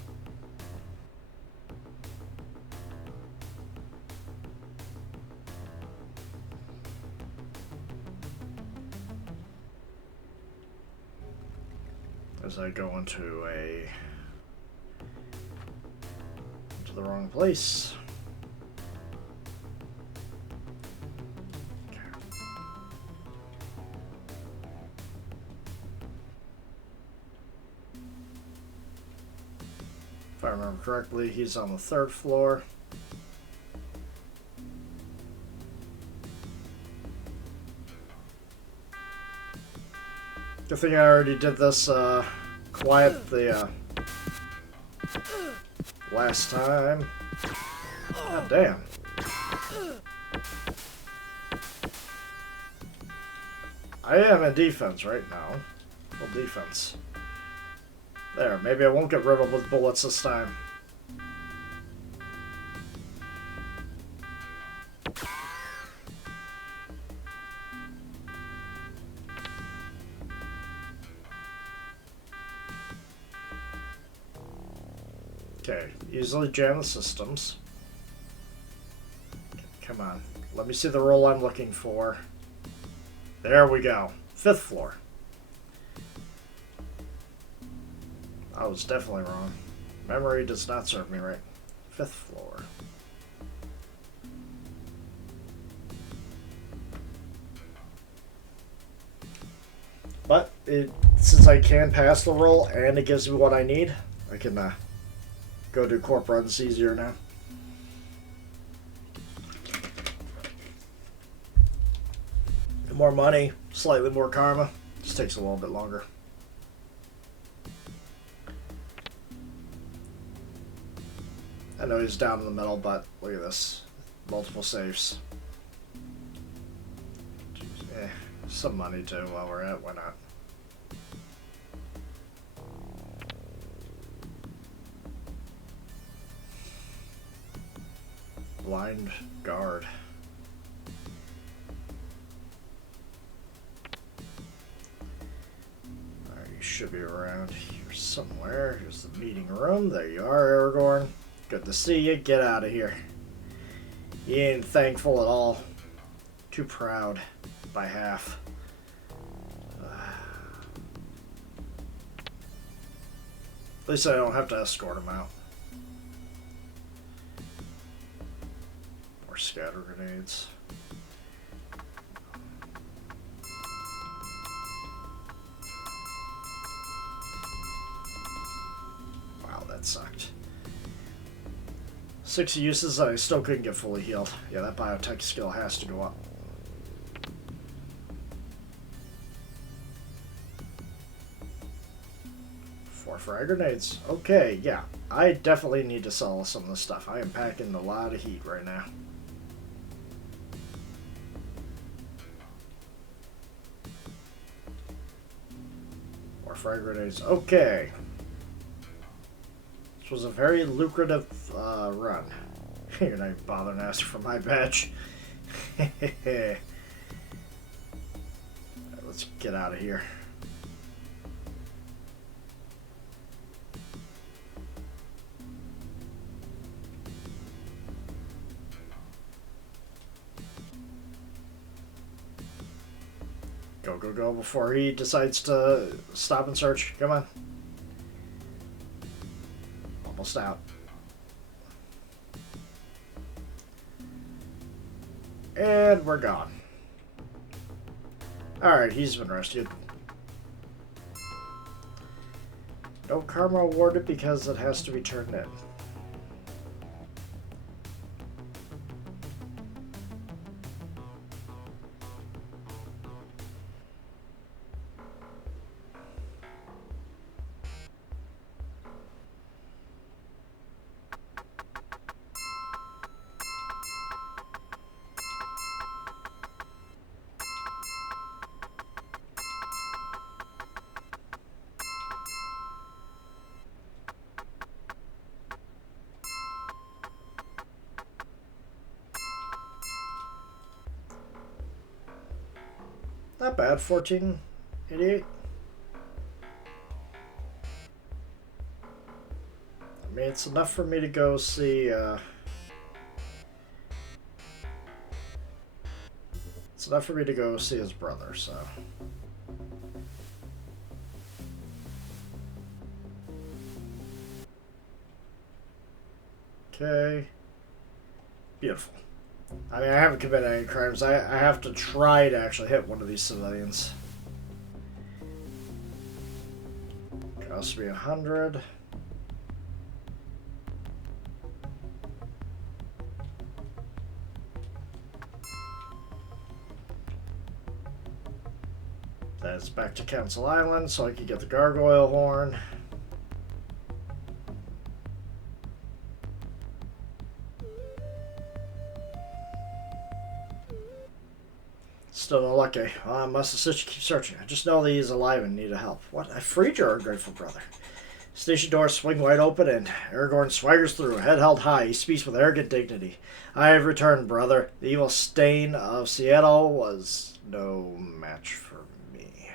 As I go into the wrong place. If I remember correctly, he's on the 3rd floor. Good thing I already did this quiet the last time. God damn. I am in defense right now. Full defense. There, maybe I won't get riddled with bullets this time. Okay, easily jam the systems. Come on, let me see the roll I'm looking for. There we go. 5th floor. I was definitely wrong. Memory does not serve me right. 5th floor. since I can pass the roll and it gives me what I need, I can go do corp runs easier now. More money, slightly more karma. Just takes a little bit longer. I know he's down in the middle, but look at this. Multiple safes. Some money too while we're at, why not? Blind guard. Alright, you should be around here somewhere. Here's the meeting room. There you are, Aragorn. Good to see you. Get out of here. You ain't thankful at all. Too proud by half. At least I don't have to escort him out. More scatter grenades. Wow, that sucked. 6 uses, I still couldn't get fully healed. Yeah, that biotech skill has to go up. Frag grenades. Okay, yeah. I definitely need to sell some of this stuff. I am packing a lot of heat right now. More frag grenades. Okay. This was a very lucrative run. You're not even bothering to ask for my badge. Right, let's get out of here. Go, go, go before he decides to stop and search. Come on. Almost out. And we're gone. Alright, he's been rescued. No karma awarded because it has to be turned in. Not bad, 1488. I mean, it's enough for me to go see, it's enough for me to go see his brother, so. Okay. Beautiful. I mean, I haven't committed any crimes. I have to try to actually hit one of these civilians. Cost me 100. That's back to Council Island, so I can get the gargoyle horn. Still no lucky. Well, I must assist you keep searching. I just know that he's alive and need help. What? I freed your ungrateful brother. Station doors swing wide open and Aragorn swaggers through, head held high. He speaks with arrogant dignity. I have returned, brother. The evil stain of Seattle was no match for me.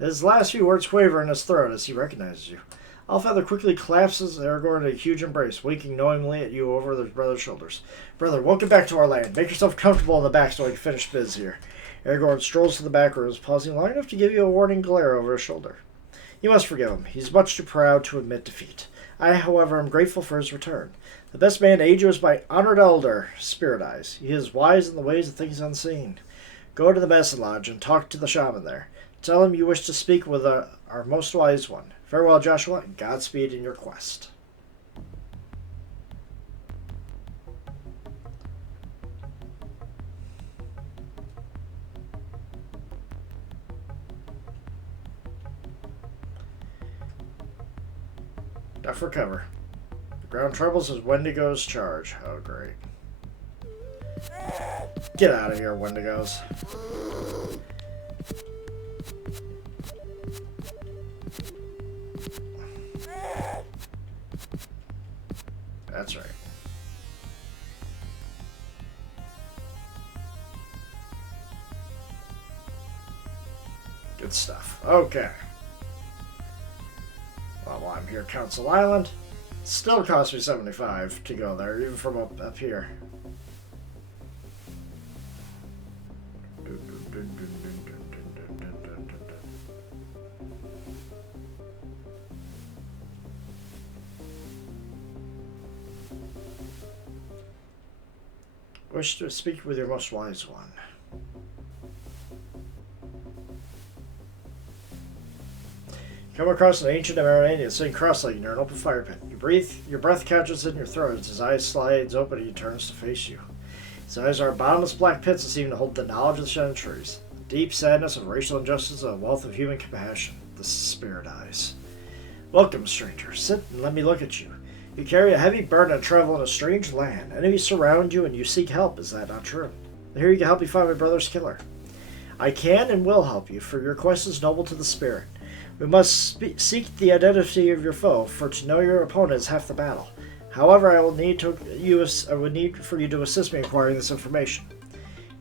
His last few words quaver in his throat as he recognizes you. Allfather quickly collapses Aragorn in a huge embrace, winking knowingly at you over his brother's shoulders. Brother, welcome back to our land. Make yourself comfortable in the back so I can finish biz here. Aragorn strolls to the back rooms, pausing long enough to give you a warning glare over his shoulder. You must forgive him. He's much too proud to admit defeat. I, however, am grateful for his return. The best man to aid you is my honored elder, Spirit Eyes. He is wise in the ways of things unseen. Go to the medicine lodge and talk to the shaman there. Tell him you wish to speak with our most wise one. Farewell, Joshua, and Godspeed in your quest. Duck for cover. The ground trembles as Wendigos charge. Oh, great. Get out of here, Wendigos. That's right. Good stuff. Okay. Well, while I'm here, Council Island. Still cost me 75 to go there, even from up here. Wish to speak with your most wise one. Come across an ancient Ameranian sitting cross-legged near an open fire pit. You breathe, your breath catches in your throat as his eyes slides open and he turns to face you. His eyes are bottomless black pits that seem to hold the knowledge of the centuries. Deep sadness of racial injustice and a wealth of human compassion. The spirit eyes. Welcome, stranger. Sit and let me look at you. You carry a heavy burden and travel in a strange land. Enemies surround you and you seek help. Is that not true? Here you can help me find my brother's killer. I can and will help you, for your quest is noble to the spirit. We must seek the identity of your foe, for to know your opponent is half the battle. However, I would need for you to assist me in acquiring this information.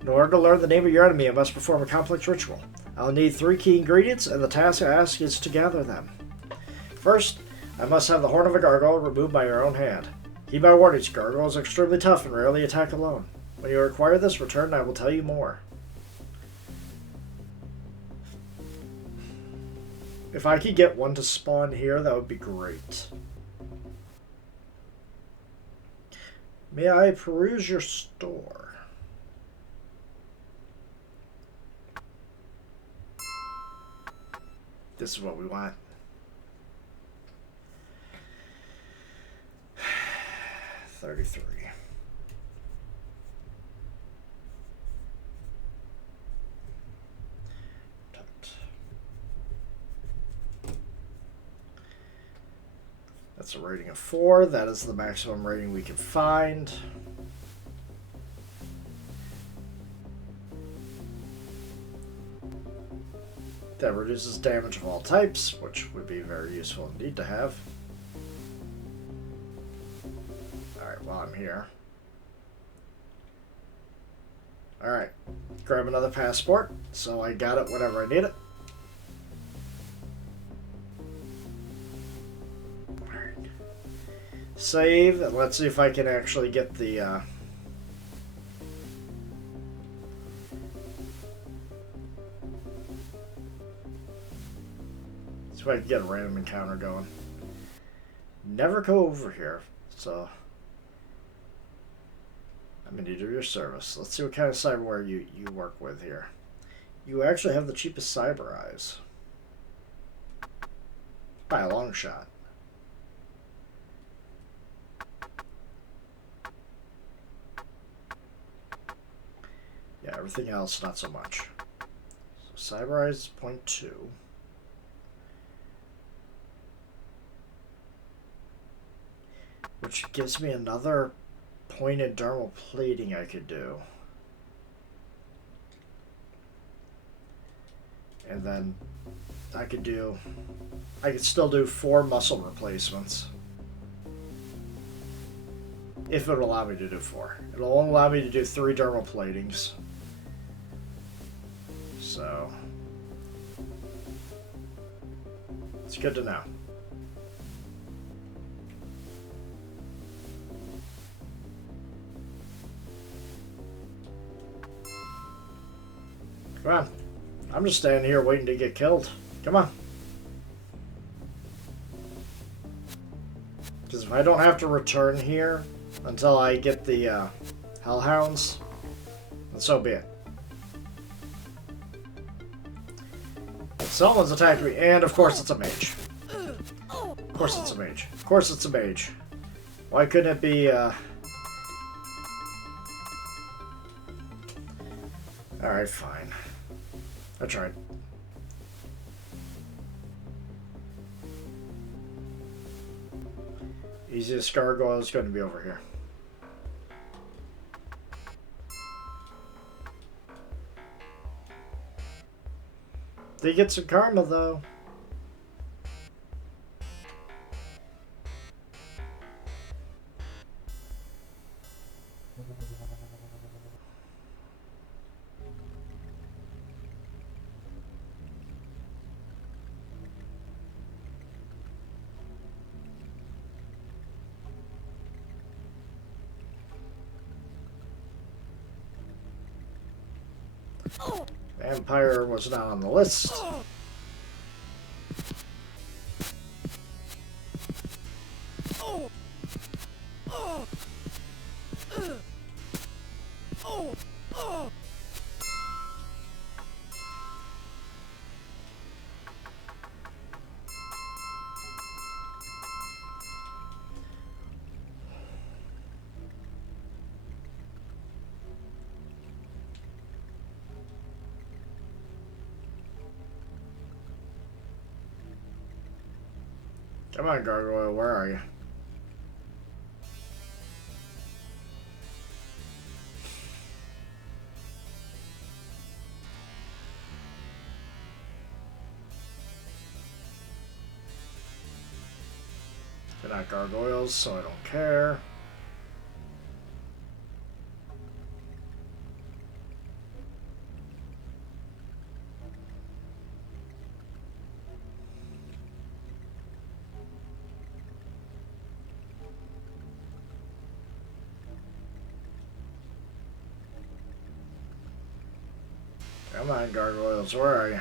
In order to learn the name of your enemy, I must perform a complex ritual. I will need 3 key ingredients, and the task I ask is to gather them. First, I must have the horn of a gargoyle removed by your own hand. Heed my warnings, gargoyles are extremely tough and rarely attack alone. When you acquire this, return and I will tell you more. If I could get one to spawn here, that would be great. May I peruse your store? This is what we want. $33. That's a rating of 4. That is the maximum rating we can find. That reduces damage of all types, which would be very useful indeed to have. Alright, while I'm here. Alright, grab another passport, so I got it whenever I need it. Alright. Save, and let's see if I can actually get the, see if I can get a random encounter going. Never go over here, so I'm in need of your service. Let's see what kind of cyberware you work with here. You actually have the cheapest cyber eyes. By a long shot. Yeah, everything else, not so much. So cyber eyes, 0.2. Which gives me another pointed dermal plating I could do. And then I could still do 4 muscle replacements. If it would allow me to do 4. It'll only allow me to do 3 dermal platings. So it's good to know. Come on. I'm just standing here waiting to get killed. Come on. Because if I don't have to return here until I get the Hellhounds, then so be it. Someone's attacked me, and of course it's a mage. Of course it's a mage. Of course it's a mage. Why couldn't it be, Alright, fine. I tried. Easiest gargoyle is going to be over here. They get some karma, though. Vampire was not on the list. Come on, gargoyle, where are you? They're not gargoyles, so I don't care. Come on, gargoyles, where are you?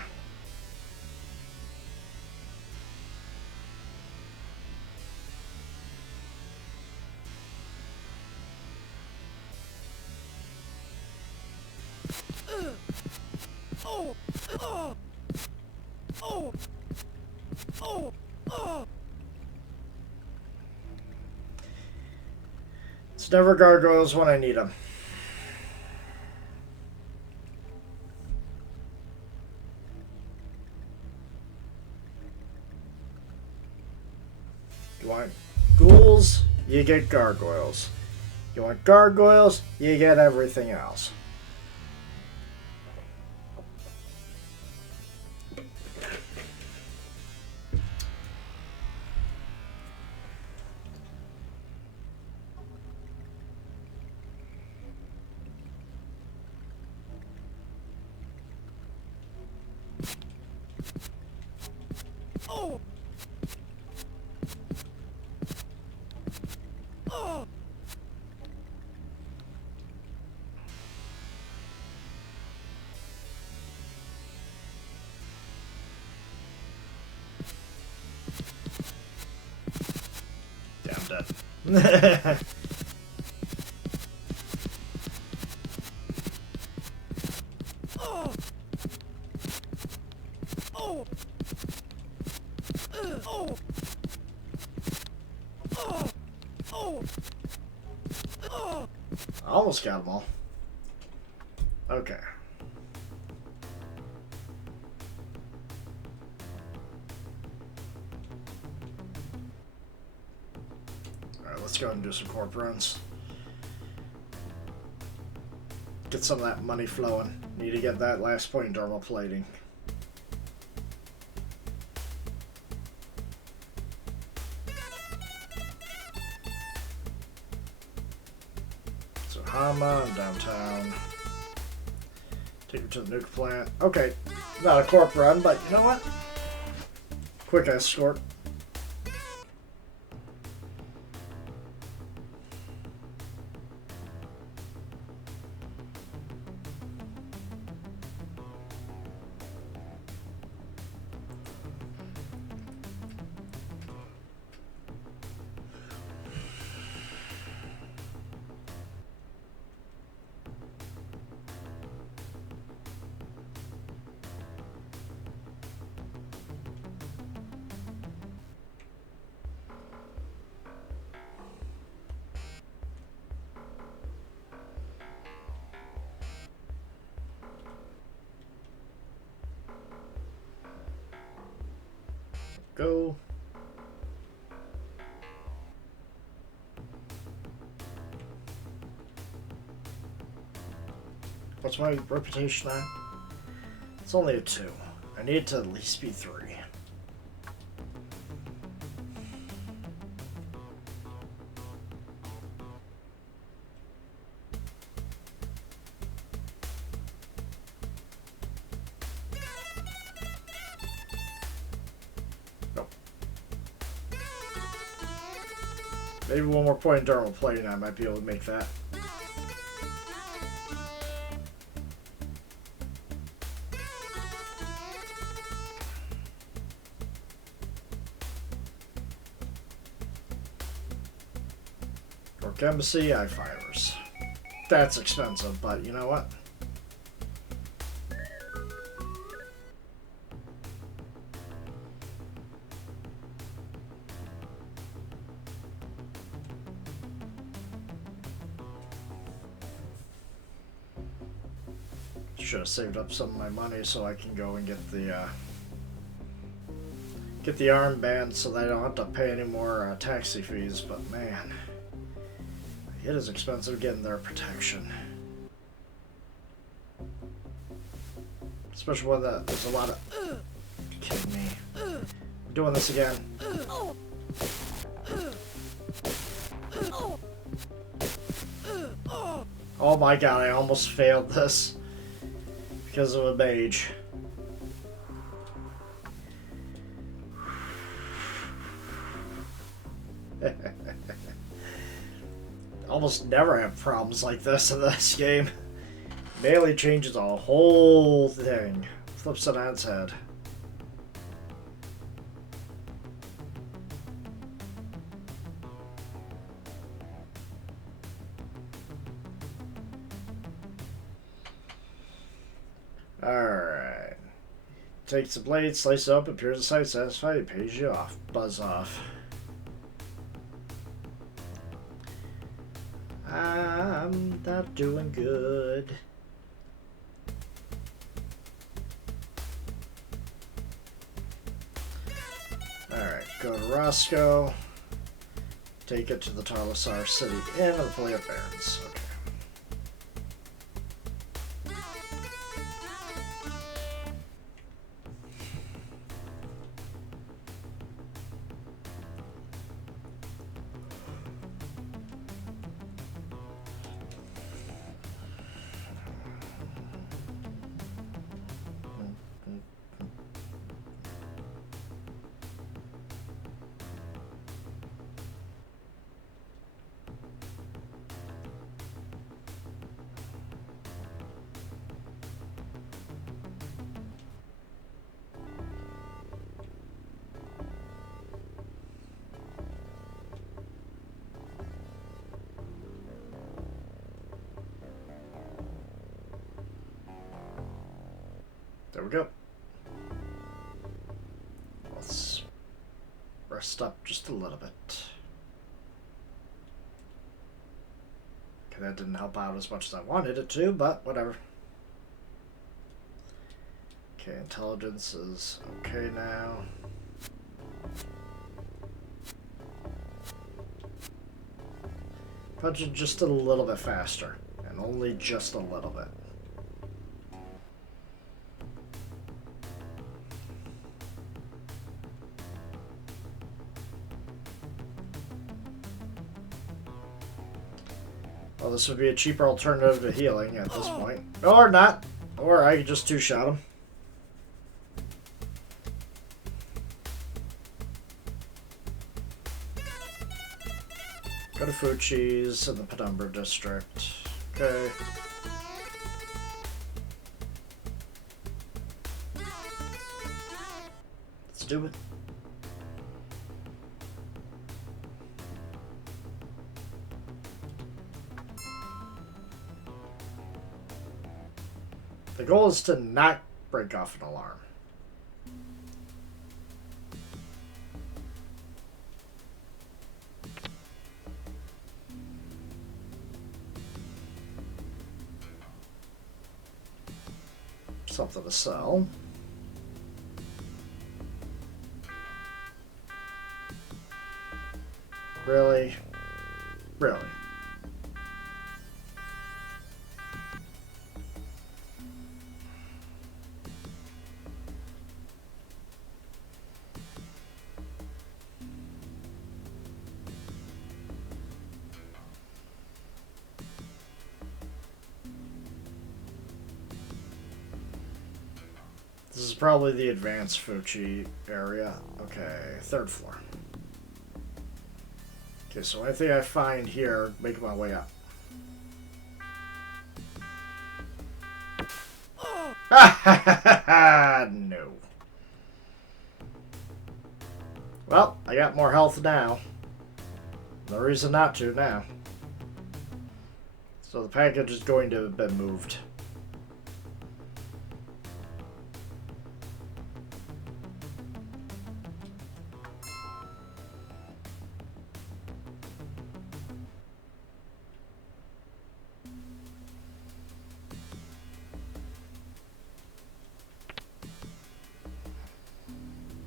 It's never gargoyles when I need them. You want ghouls, you get gargoyles. You want gargoyles, you get everything else. Yeah, I'm dead. I almost got them all. Okay. Alright, let's go ahead and do some corp runs. Get some of that money flowing. Need to get that last point in dermal plating. So Hama, downtown. Take me to the nuke plant. Okay, not a corp run, but you know what? Quick escort. Go. What's my reputation at? It's only a 2. I need it to at least be 3. Nope. Maybe one more point during play and I might be able to make that. Embassy, eye fibers. That's expensive, but you know what? Should have saved up some of my money so I can go and get the armband so that I don't have to pay any more taxi fees. But man. It is expensive getting their protection. Especially when there's a lot of... You kidding me? I'm doing this again. Oh my god, I almost failed this. Because of a mage. Almost never have problems like this in this game. Melee changes a whole thing. Flips it on its head. Alright. Takes the blade, slices it up, appears the sight satisfied, it pays you off. Buzz off. I'm not doing good. Alright, go to Roscoe. Take it to the Tarlasar City Inn of the Play of Barons. Okay. There we go. Let's rest up just a little bit. Okay, that didn't help out as much as I wanted it to, but whatever. Okay, intelligence is okay now. Punch it just a little bit faster, and only just a little bit. Well, this would be a cheaper alternative to healing at this point. Or not. Or I could just two-shot him. Go to Fuchi's in the Penumbra district. Okay. Let's do it. The goal is to not break off an alarm. Something to sell. Really? Really? This is probably the advanced Fuchi area. Okay, 3rd floor. Okay, so anything I find here, make my way up. No. Well, I got more health now. No reason not to now. So the package is going to have been moved.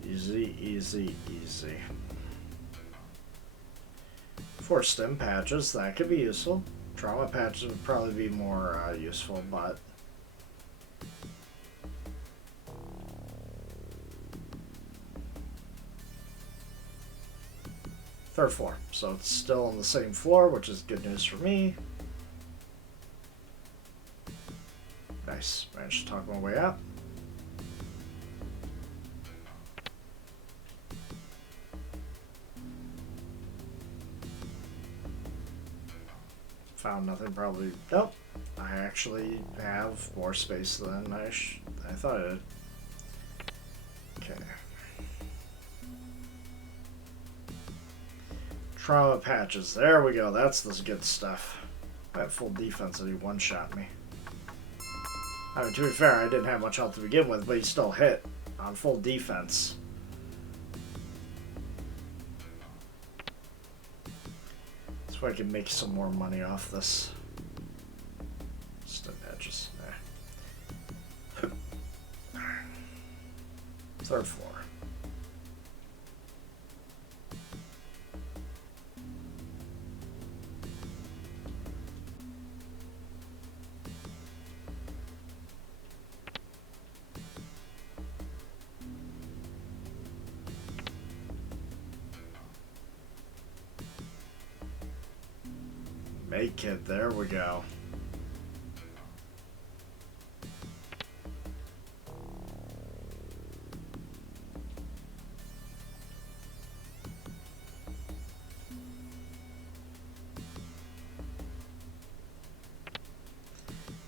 Easy, easy, easy. 4 stim patches, that could be useful. Trauma patches would probably be more useful, but... Third floor, so it's still on the same floor, which is good news for me. Nice, managed to talk my way up. Found nothing, probably. Nope. I actually have more space than I thought I did. Okay. Trauma patches. There we go. That's the good stuff. That full defense and he one-shot me. I mean, to be fair, I didn't have much health to begin with, but he still hit on full defense. So I can make some more money off this. Stim patches. Nah. 3rd floor. Make it, there we go.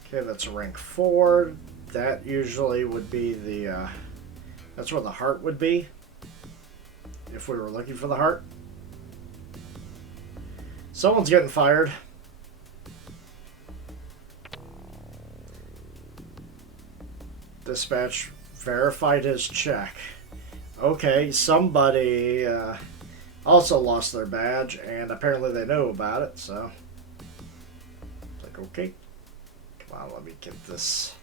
Okay, that's a rank 4. That usually would be the, that's where the heart would be. If we were looking for the heart. Someone's getting fired. Dispatch verified his check. Okay, somebody also lost their badge, and apparently they knew about it, so... It's like, okay. Come on, let me get this.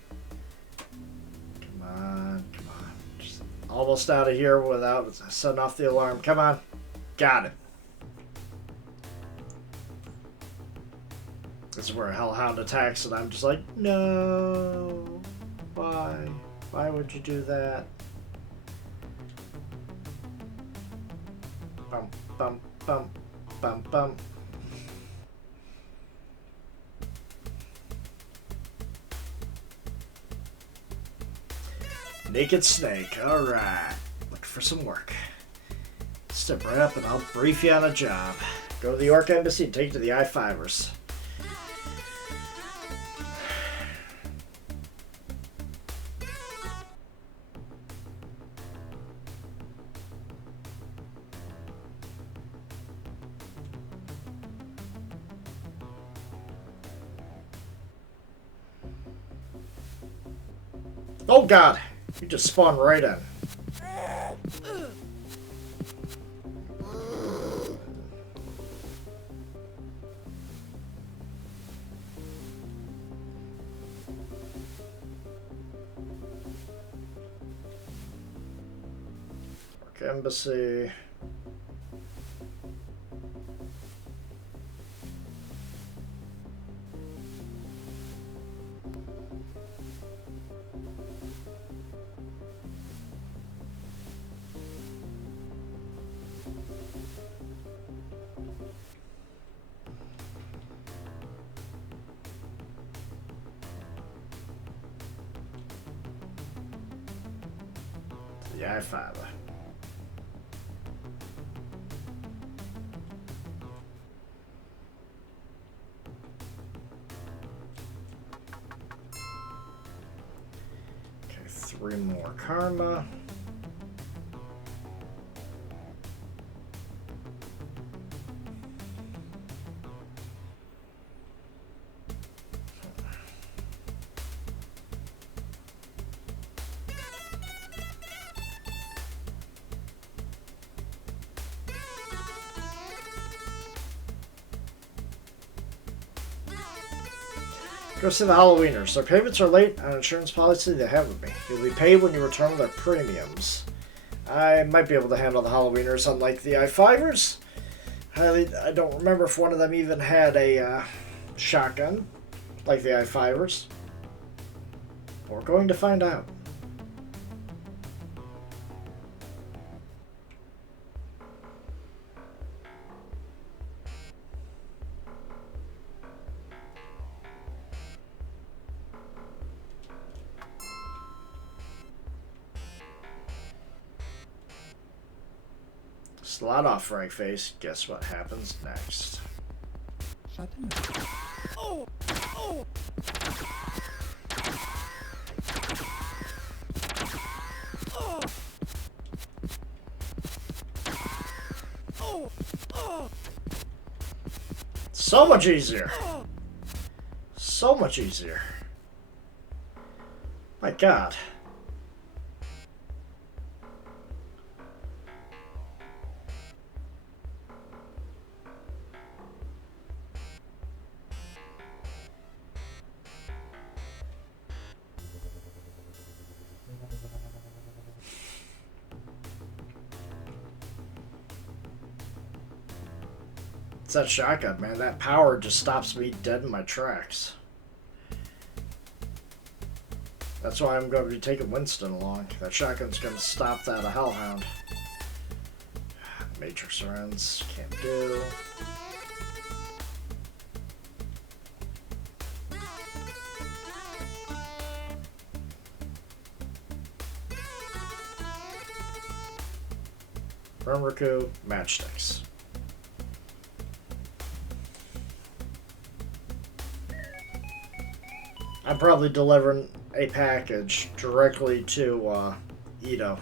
Come on, come on. Just almost out of here without setting off the alarm. Come on. Got it. This is where a hellhound attacks, and I'm just like, no. Why? Why would you do that? Bum, bum, bum, bum, bum. Naked snake. Alright. Looking for some work. Step right up and I'll brief you on a job. Go to the Orc Embassy and take you to the I-5ers. Oh god! You just spawned right in. Orc Embassy. The I-5. Okay, 3 more karma. Go see the Halloweeners. Their payments are late on an insurance policy they have with me. You'll be paid when you return their premiums. I might be able to handle the Halloweeners, unlike the I-5ers. I don't remember if one of them even had a shotgun, like the I-5ers. We're going to find out. Slot off, Frank Face. Guess what happens next? Schatten. Oh! Oh! Oh! Oh! Oh! So much easier. So much easier. My God. It's that shotgun, man. That power just stops me dead in my tracks. That's why I'm going to be taking Winston along. That shotgun's going to stop that Hellhound. Matrix runs. Can't do. Renraku, matchsticks. I'm probably delivering a package directly to Ito.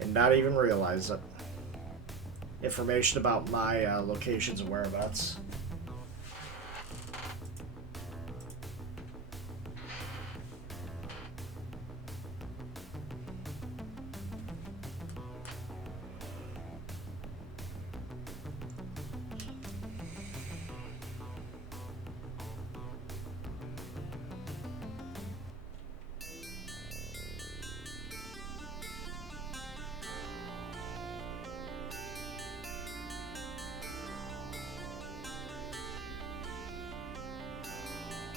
And not even realize it. Information about my locations and whereabouts.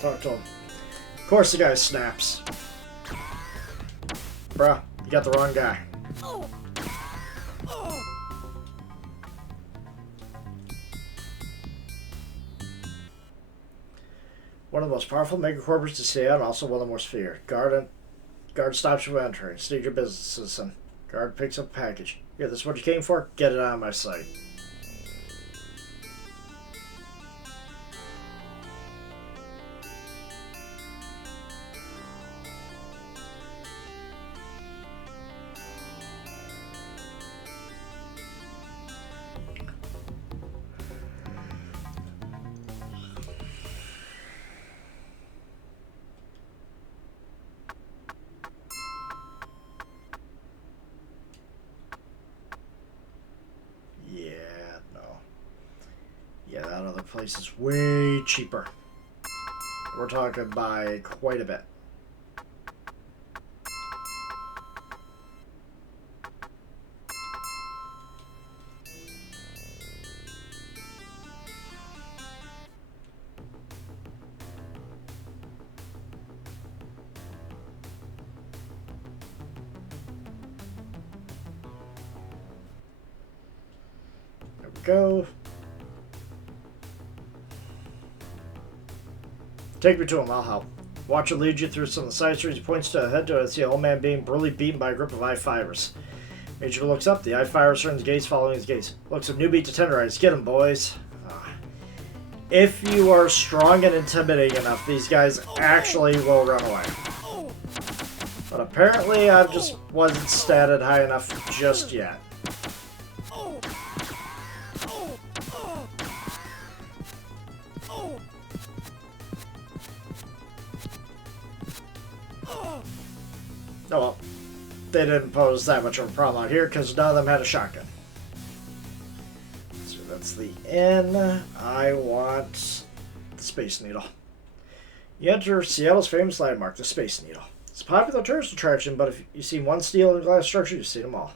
Talk to him. Of course the guy snaps. Bruh, you got the wrong guy. Oh! Oh! One of the most powerful megacorps to see out, and also one of the most feared. Guard stops you entering. State your business, citizen. Guard picks up a package. Here, this is what you came for? Get it out of my sight. Yeah, that other place is way cheaper. We're talking by quite a bit. go. Take me to him, I'll help. Watch will lead you through some of the side streets. He points to ahead to see an old man being brutally beaten by a group of I-5ers. Major looks up. The I-5ers turn his gaze, following his gaze. Looks of newbie to tenderize. Get him, boys. If you are strong and intimidating enough, these guys actually will run away. But apparently I just wasn't statted high enough just yet. Oh well, they didn't pose that much of a problem out here because none of them had a shotgun. So that's the inn. I want the Space Needle. You enter Seattle's famous landmark, the Space Needle. It's a popular tourist attraction, but if you see one steel and glass structure, you've seen them all.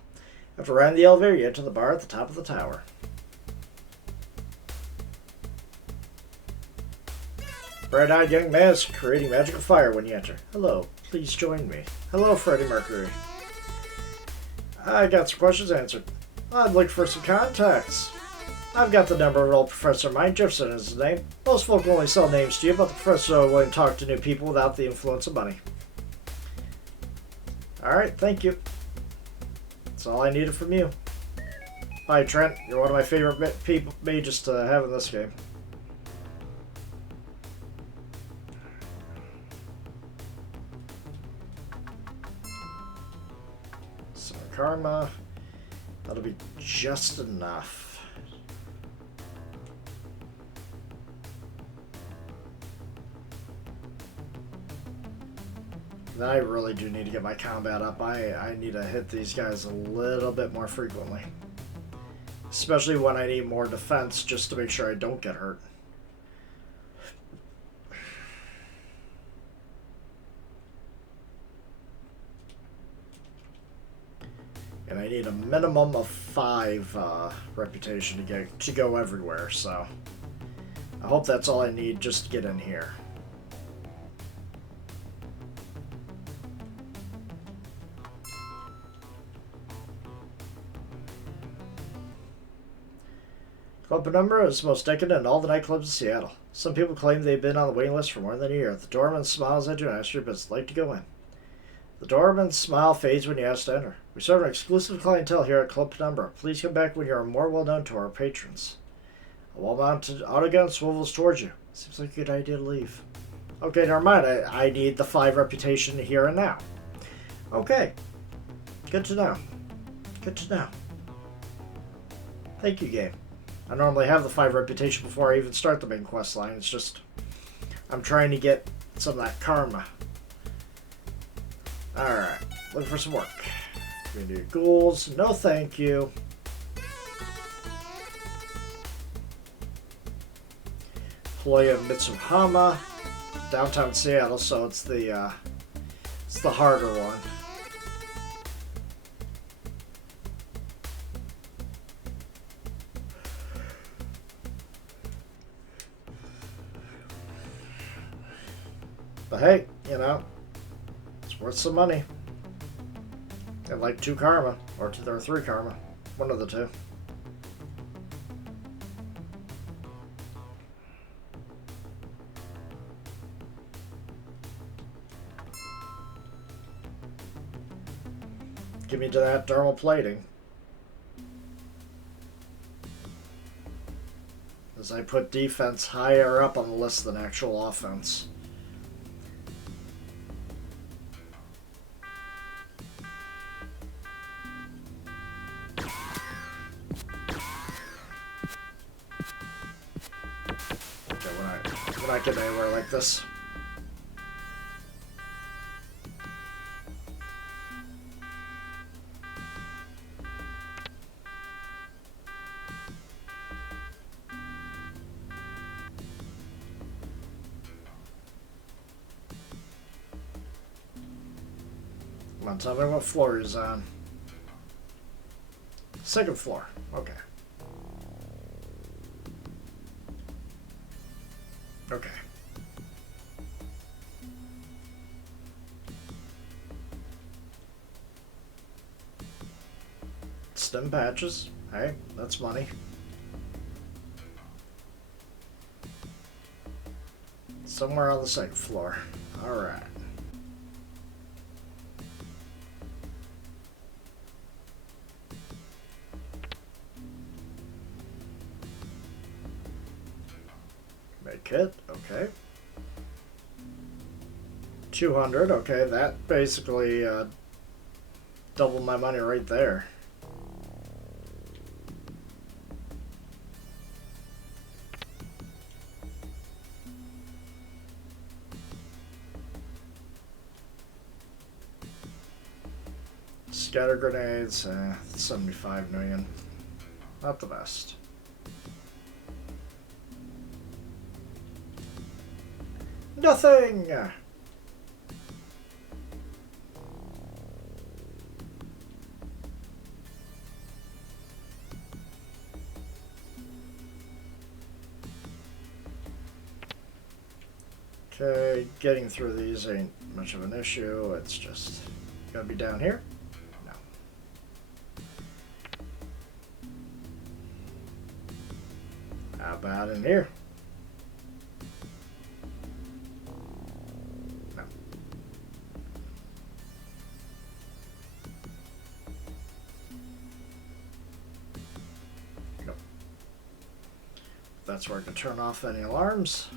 After riding the elevator, you enter the bar at the top of the tower. Bright-eyed young man is creating magical fire when you enter. Hello, please join me. Hello, Freddie Mercury. I got some questions answered. I'd look for some contacts. I've got the number of old Professor Mike Jefferson is his name. Most folk only sell names to you, but the professor won't talk to new people without the influence of money. Alright, thank you. That's all I needed from you. Hi, Trent. You're one of my favorite mages to have in this game. Some karma. That'll be just enough. Then I really do need to get my combat up. I need to hit these guys a little bit more frequently. Especially when I need more defense just to make sure I don't get hurt. And I need a minimum of 5 reputation to go everywhere, so I hope that's all I need just to get in here. Club Penumbra is the most decadent in all the nightclubs in Seattle. Some people claim they've been on the waiting list for more than a year. The doorman smiles at you and asks you if it's like to go in. The doorman's smile fades when you ask to enter. We serve an exclusive clientele here at Club Penumbra. Please come back when you are more well known to our patrons. A well-mounted autogun swivels towards you. Seems like a good idea to leave. Okay, never mind. I need the 5 reputation here and now. Okay. Good to know. Good to know. Thank you, game. I normally have the 5 reputation before I even start the main quest line. It's just I'm trying to get some of that karma. Alright, looking for some work. We do ghouls. No thank you. Employee of Mitsuhama. Downtown Seattle, so it's the harder one. But hey, you know, it's worth some money. And like 2 karma, or 3 karma. One of the 2. Give me to that dermal plating. As I put defense higher up on the list than actual offense. We're not getting anywhere like this. Come on, tell me what floor he's on. 2nd floor. Okay. Okay. Stem patches. Hey, that's money. Somewhere on the second floor. Alright. Make it. Okay. 200. Okay, that basically doubled my money right there. Scatter grenades, 75 million. Not the best. Nothing! Okay, getting through these ain't much of an issue. It's just gotta be down here. No. How about in here? No. Nope. That's where I can turn off any alarms.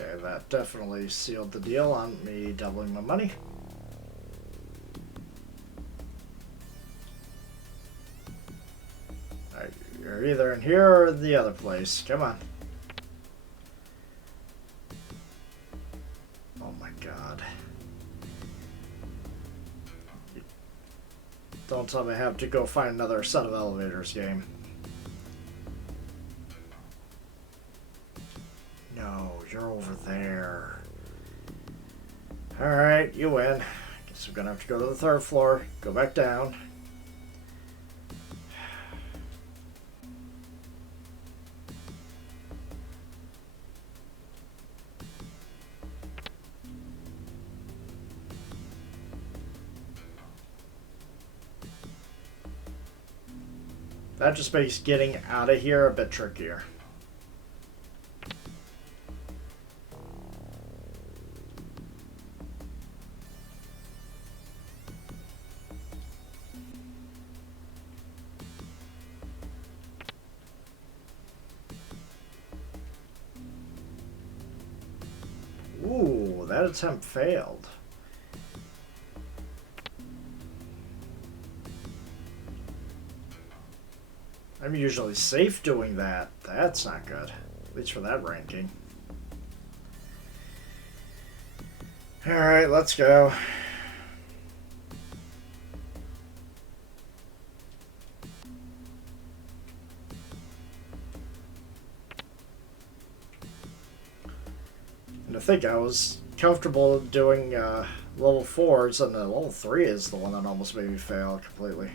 Okay, that definitely sealed the deal on me doubling my money. Alright, you're either in here or the other place. Come on. Oh my god. Don't tell me I have to go find another set of elevators game. No, you're over there. Alright, you win. Guess I'm gonna have to go to the third floor, go back down. That just makes getting out of here a bit trickier. Ooh, that attempt failed. I'm usually safe doing that. That's not good. At least for that ranking. Alright, let's go. And I think I was comfortable doing level 4s, and the level 3 is the one that almost made me fail completely.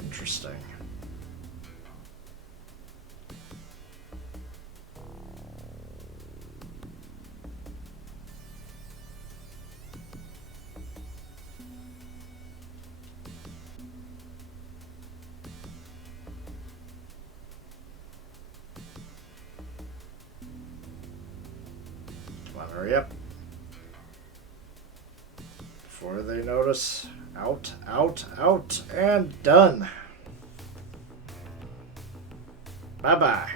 Interesting. Come on, hurry up. Before they notice. Out, out, out, and done. Bye-bye.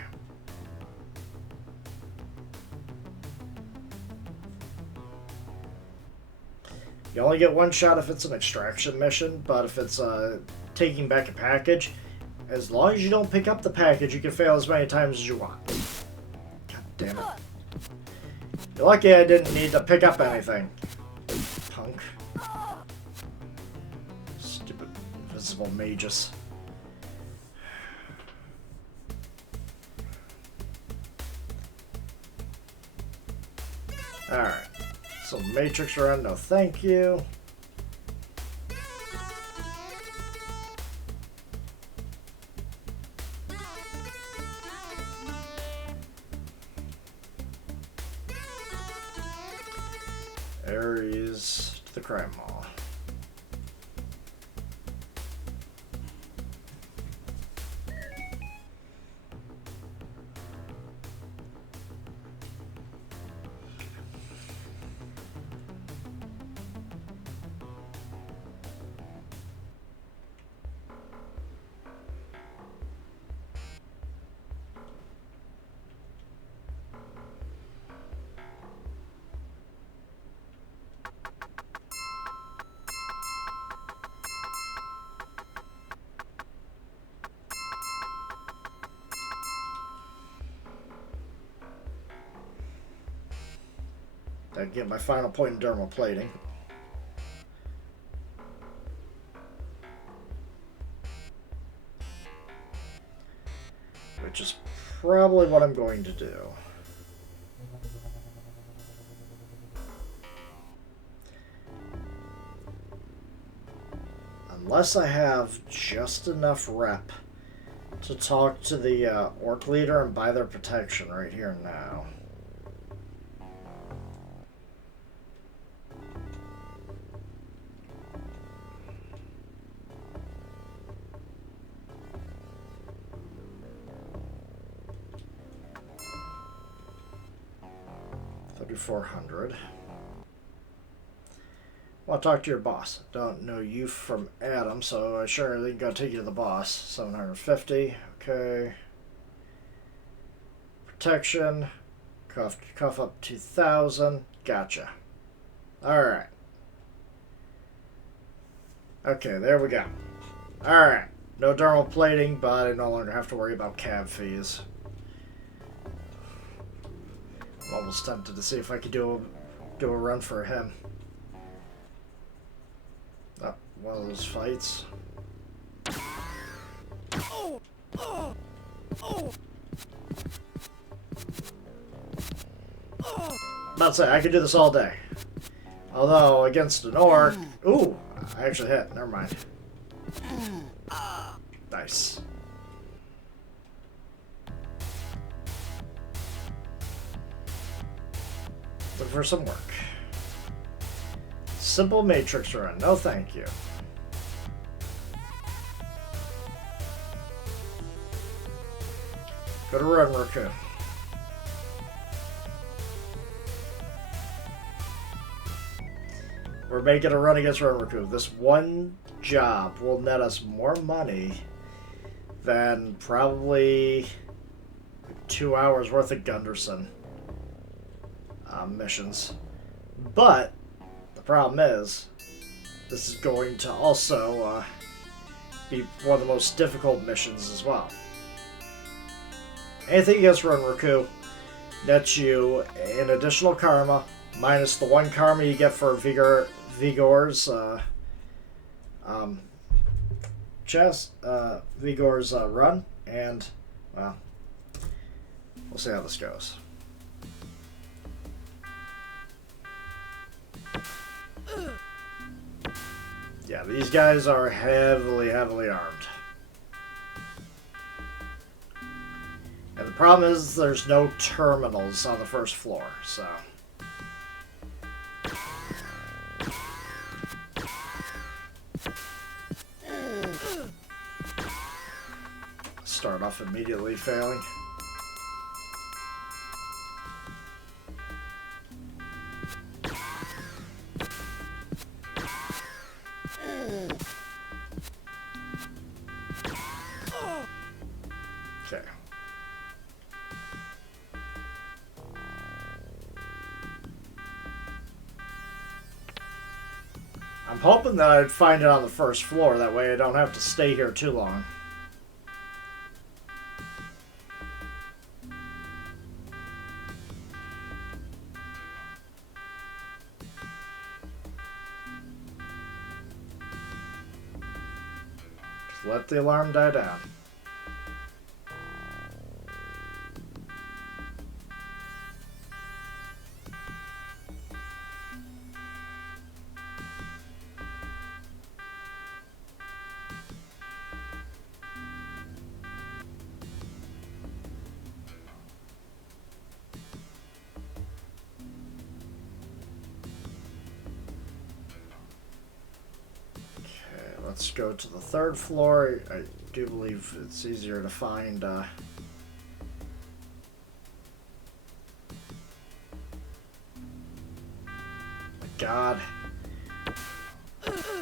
You only get one shot if it's an extraction mission, but if it's taking back a package, as long as you don't pick up the package, you can fail as many times as you want. God damn it. You're lucky I didn't need to pick up anything. Punk. Stupid invisible mages. Alright. So Matrix run, no thank you. Aries to the crime mall. I get my final point in dermal plating. Which is probably what I'm going to do. Unless I have just enough rep to talk to the orc leader and buy their protection right here and now. $3,400. Well, talk to your boss. Don't know you from Adam, so I surely gotta take you to the boss. 750. Okay. Protection. Cuff up 2,000. Gotcha. Alright. Okay, there we go. Alright. No dermal plating, but I no longer have to worry about cab fees. I'm almost tempted to see if I could do a run for him. One of those fights. About to say, I could do this all day. Although, against an orc... Ooh! I actually hit. Never mind. Nice. Look for some work. Simple matrix run. No thank you. Go to Run Raku. We're making a run against Run Raku. This one job will net us more money than probably 2 hours worth of Gunderson missions. But the problem is, this is going to also be one of the most difficult missions as well. Anything against Run Raku nets you an additional karma, minus the 1 karma you get for Vigor's Vigor's run, and, well, we'll see how this goes. Yeah, these guys are heavily armed. And the problem is there's no terminals on the first floor, so... Start off immediately failing. Okay. I'm hoping that I'd find it on the first floor, that way I don't have to stay here too long. Just let the alarm die down. Let's go to the third floor. I do believe it's easier to find my God.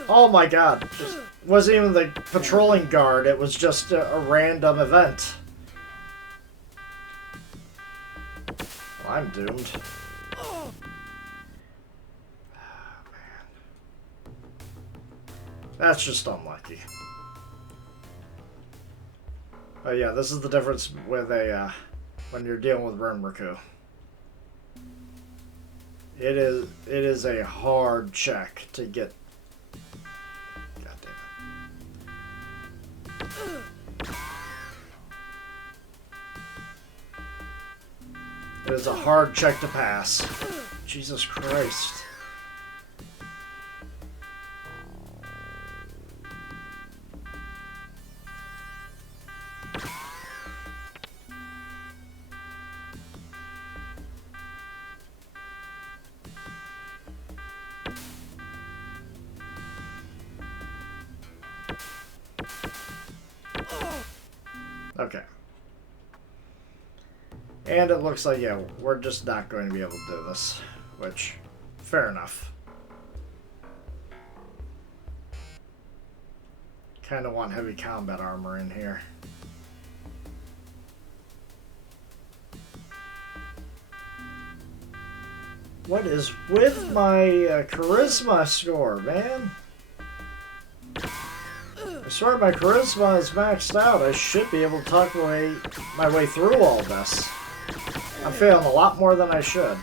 Oh my God. Just wasn't even the patrolling guard. It was just a random event. Well, I'm doomed. That's just unlucky. But yeah, this is the difference with a when you're dealing with Run Raku. It is a hard check to get. God damn it. It is a hard check to pass. Jesus Christ. Okay. And it looks like, yeah, we're just not going to be able to do this. Which, fair enough. Kind of want heavy combat armor in here. What is with my charisma score, man? I swear my charisma is maxed out. I should be able to talk my way through all this. I'm failing a lot more than I should.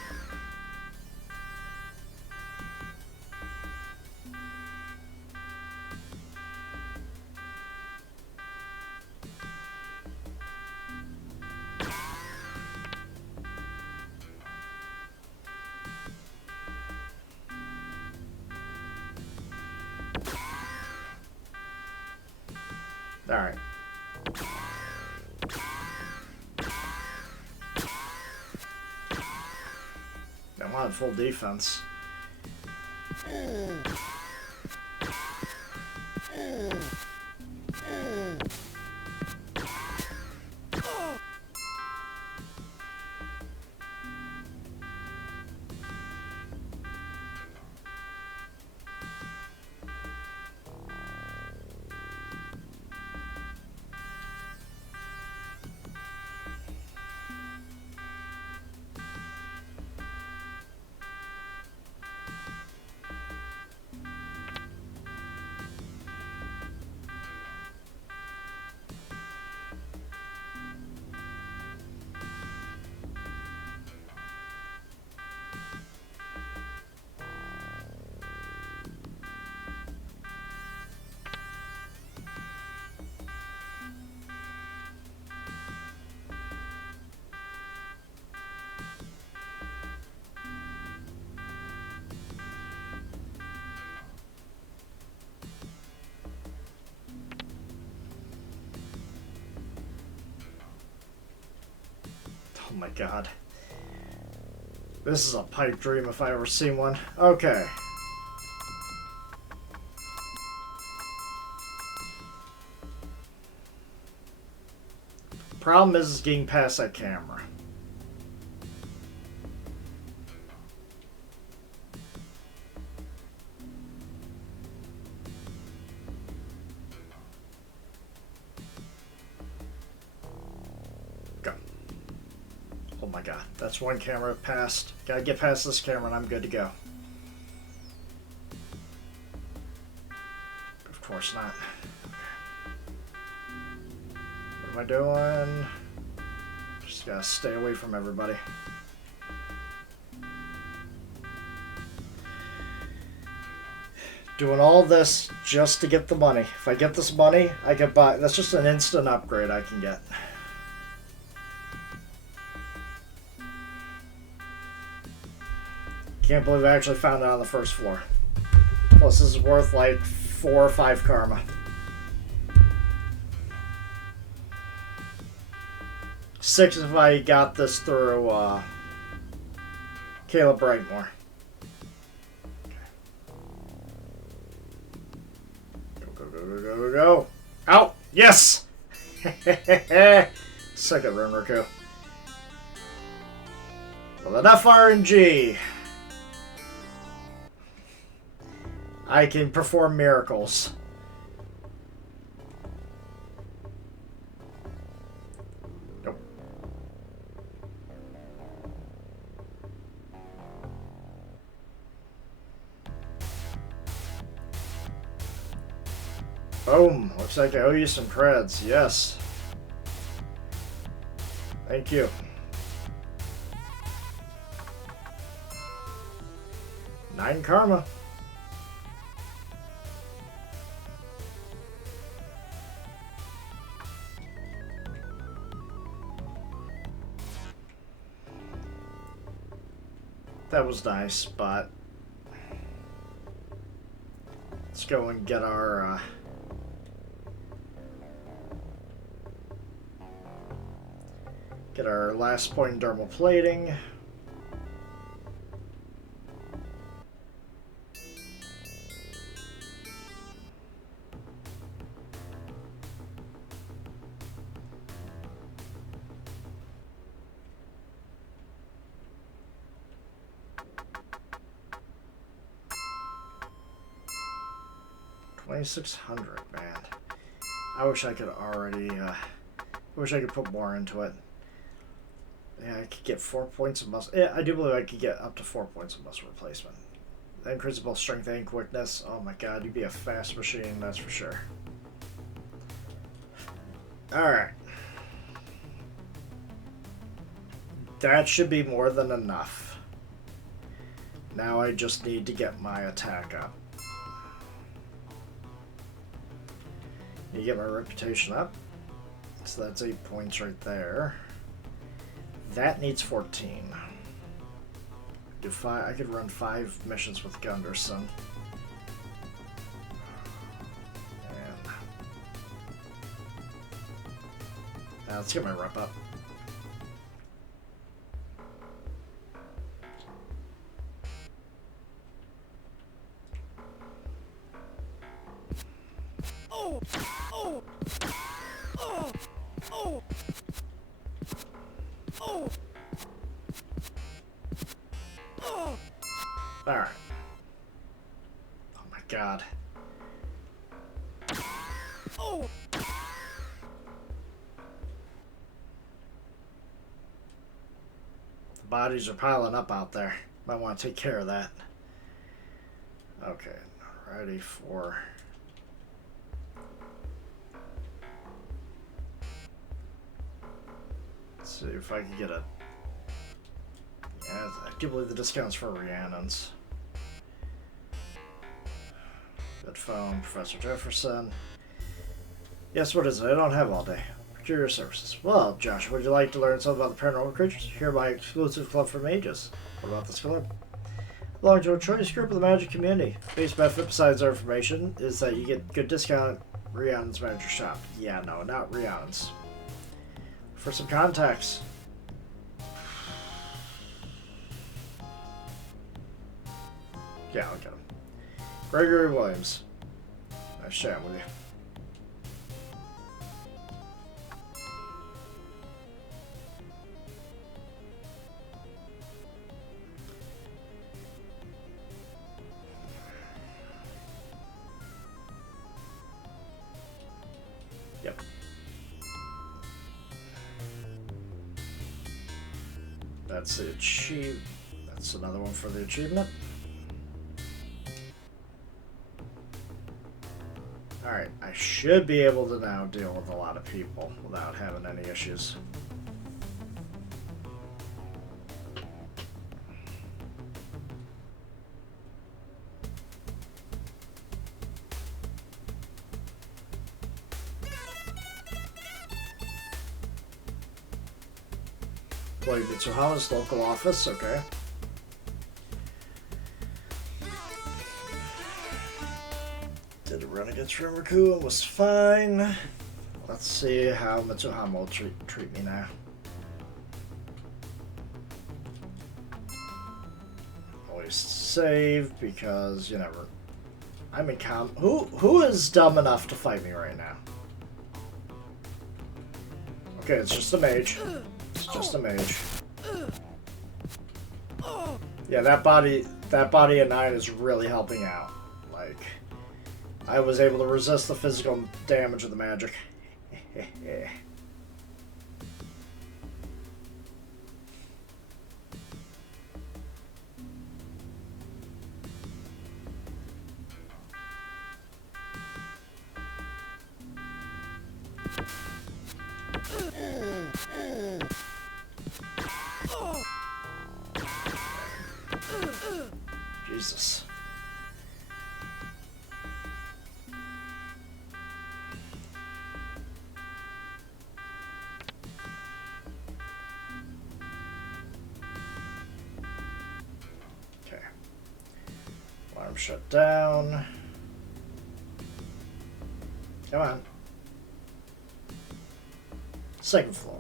Alright. I wanted full defense. Oh my god. This is a pipe dream if I ever seen one. Okay. Problem is getting past that camera. Go. Oh my god, that's one camera passed. Gotta get past this camera and I'm good to go. Of course not. What am I doing? Just gotta stay away from everybody. Doing all this just to get the money. If I get this money, I can buy. That's just an instant upgrade I can get. Can't believe I actually found it on the first floor. Plus, this is worth like 4 or 5 karma. 6 if I got this through Caleb Brightmore. Go, go, go, go, go, go. Out! Yes! Second run, Riku. With enough RNG, I can perform miracles. Nope. Boom. Looks like I owe you some creds. Yes. Thank you. 9 karma. That was nice, but let's go and get our last point in dermal plating. $2,600, man. I wish I could already. I wish I could put more into it. Yeah, I could get 4 points of muscle. Yeah, I do believe I could get up to 4 points of muscle replacement. That increases both strength and quickness. Oh my god, you'd be a fast machine, that's for sure. Alright. That should be more than enough. Now I just need to get my attack up. You get my reputation up. So that's 8 points right there. That needs 14. Do 5. I could run 5 missions with Gunderson. And now let's get my rep up. Oh! Oh! Oh! Oh! Oh! Oh! Alright. Oh my god. Oh! The bodies are piling up out there. Might want to take care of that. Okay. Ready for... Let's see if I can get a... Yeah, I do believe the discounts for Rhiannon's. Good phone, Professor Jefferson. Yes, what is it? I don't have all day. Procure your services. Well, Josh, would you like to learn something about the paranormal creatures? Here, my exclusive club for mages. What about this club? Belong to a choice group of the magic community. Base benefit besides our information is that you get good discount at Rhiannon's manager shop. Yeah, no, not Rhiannon's. For some context. Yeah, I'll get him. Gregory Williams. Nice chatting with you. Yep. That's the achieve. That's another one for the achievement. Alright, I should be able to now deal with a lot of people without having any issues. Employee Mitsuhama's local office, okay. Did a run against Rimmerku and was fine. Let's see how Mitsuhama will treat me now. Always save because you never. I'm in Who is dumb enough to fight me right now? Okay, it's just a mage. It's just a mage. Yeah, that body at 9 is really helping out. Like, I was able to resist the physical damage of the magic. Jesus. Okay. Alarm shut down. Come on. Second floor.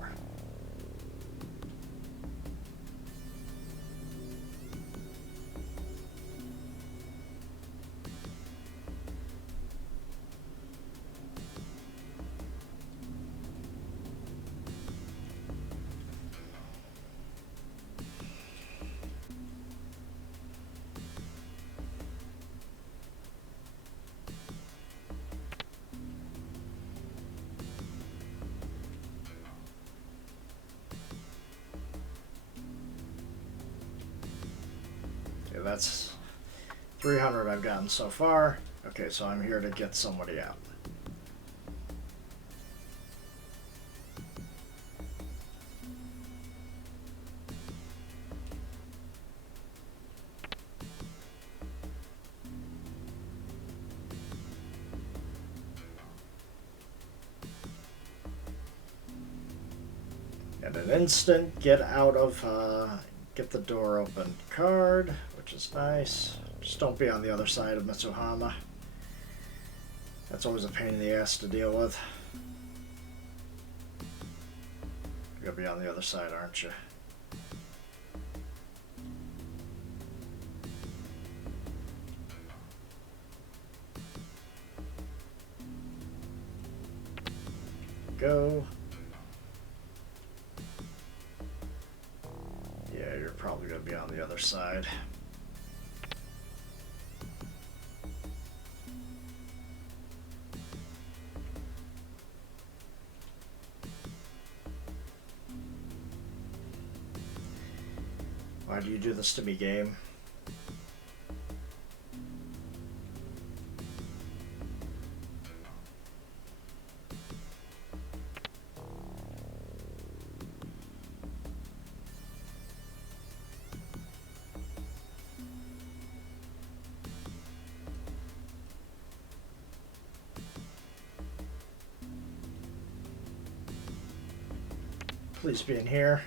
Okay, that's 300 I've gotten so far. Okay, so I'm here to get somebody out. And an instant get out of, get the door open card, which is nice. Just don't be on the other side of Mitsuhama. That's always a pain in the ass to deal with. You're gonna be on the other side, aren't you? Go. Yeah, you're probably gonna be on the other side. Why do you do this to me, game? Please be in here.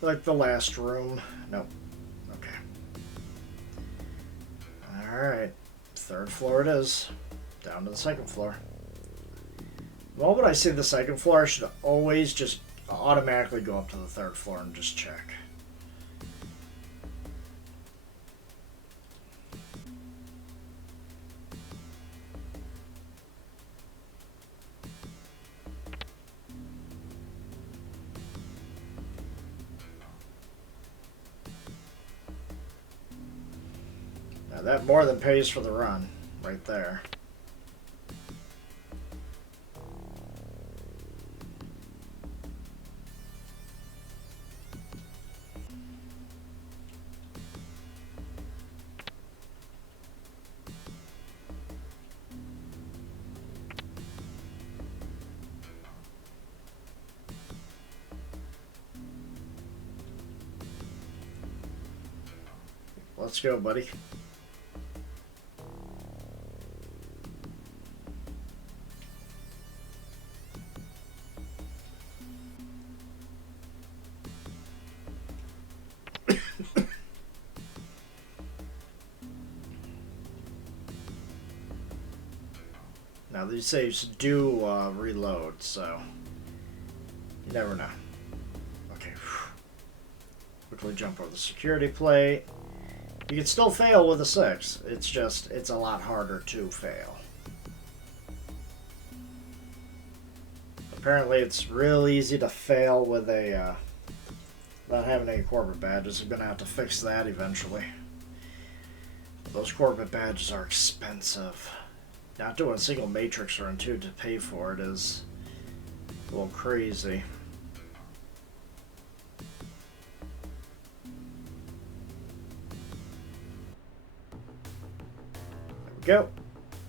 Like the last room. Nope. Okay. Alright. Third floor it is. Down to the second floor. The moment I see the second floor, I should always just automatically go up to the third floor and just check. Now that more than pays for the run, right there. Let's go, buddy. Now these saves do reload, so you never know. Okay. Quickly jump over the security plate. You can still fail with a 6. It's just, it's a lot harder to fail. Apparently it's real easy to fail with a, not having any corporate badges. I'm going to have to fix that eventually. Those corporate badges are expensive. Not doing a single Matrix run too to pay for it is a little crazy. There we go.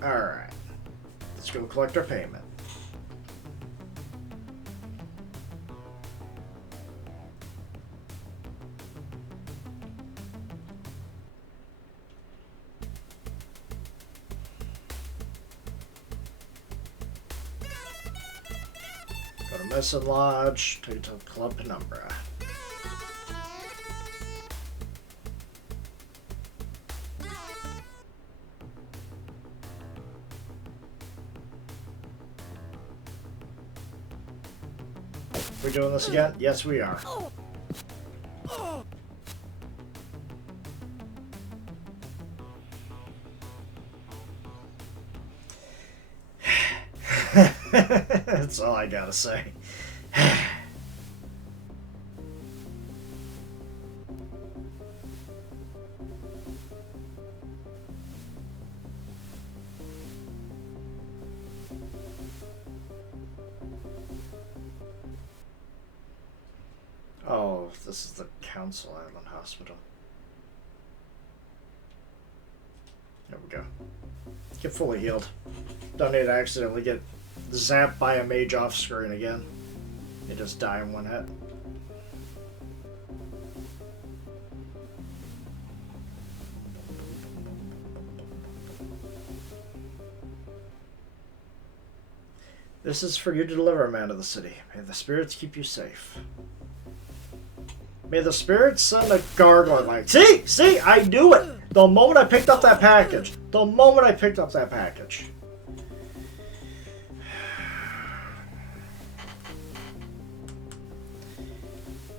Alright. Let's go collect our payment. Medicine Lodge, take it to Club Penumbra. We doing this again? Yes, we are. That's all I gotta say. Oh, this is the Council Island Hospital. There we go. Get fully healed. Don't need to accidentally get zapped by a mage off screen again. You just die in one hit. This is for you to deliver, man of the city. May the spirits keep you safe. May the spirits send a gargoyle like. See, I knew it. The moment I picked up that package. The moment I picked up that package.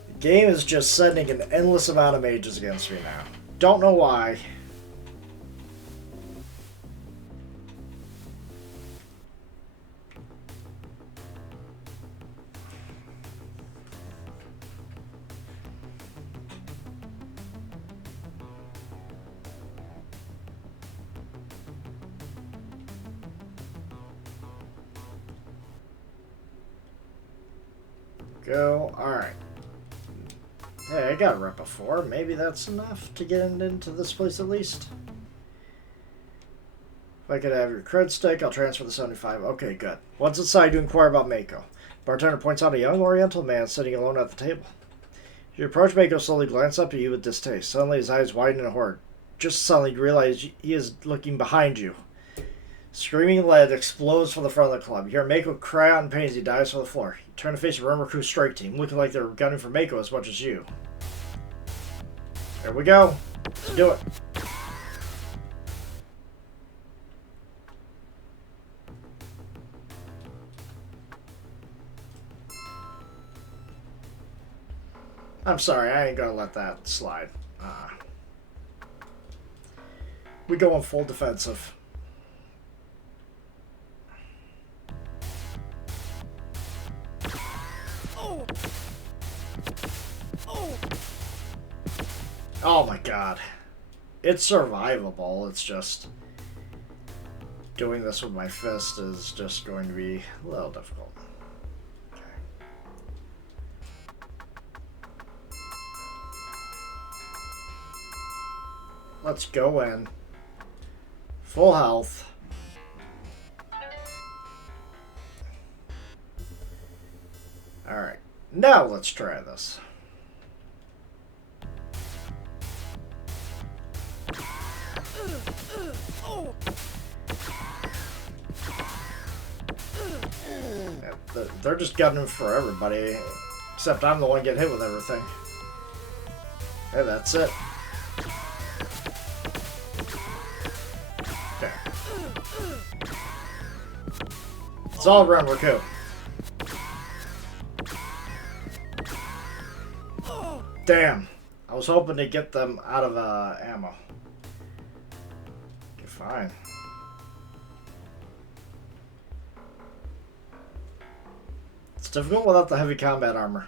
The game is just sending an endless amount of mages against me now. Don't know why. Go. Alright. Hey, I got rep before. Maybe that's enough to get into this place at least. If I could have your cred stick, I'll transfer the 75. Okay, good. Once inside, you inquire about Mako. Bartender points out a young oriental man sitting alone at the table. As you approach Mako, slowly glance up at you with distaste. Suddenly, his eyes widen in horror. Just suddenly, you realize he is looking behind you. Screaming lead explodes from the front of the club. You hear Mako cry out in pain as he dives to the floor. You turn to face a Rimmer Crew strike team, looking like they're gunning for Mako as much as you. There we go. Let's do it. I'm sorry, I ain't gonna let that slide. We go on full defensive. Oh my god. It's survivable, it's just... doing this with my fist is just going to be a little difficult. Okay. Let's go in. Full health. Alright. Now let's try this. They're just gunning for everybody, except I'm the one getting hit with everything. Hey, that's it. Okay. It's all around Raku. Damn. I was hoping to get them out of ammo. Okay, fine. It's difficult without the heavy combat armor.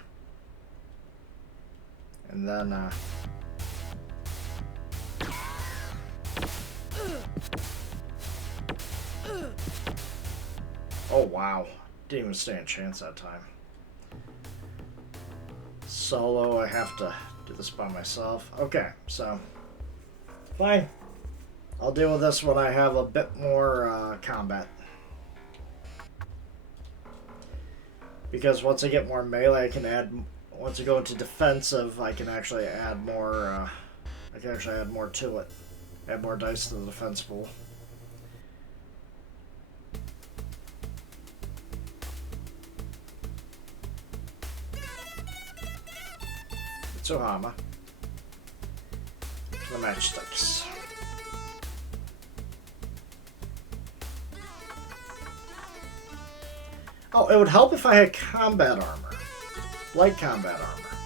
And then, oh wow. Didn't even stand a chance that time. Solo, I have to do this by myself. Okay, so fine. I'll deal with this when I have a bit more combat. Because once I get more melee, I can add. Once I go into defensive, I can actually add more. I can actually add more to it. Add more dice to the defense pool. Tsuhama. To the matchsticks. Oh, it would help if I had combat armor. Light combat armor.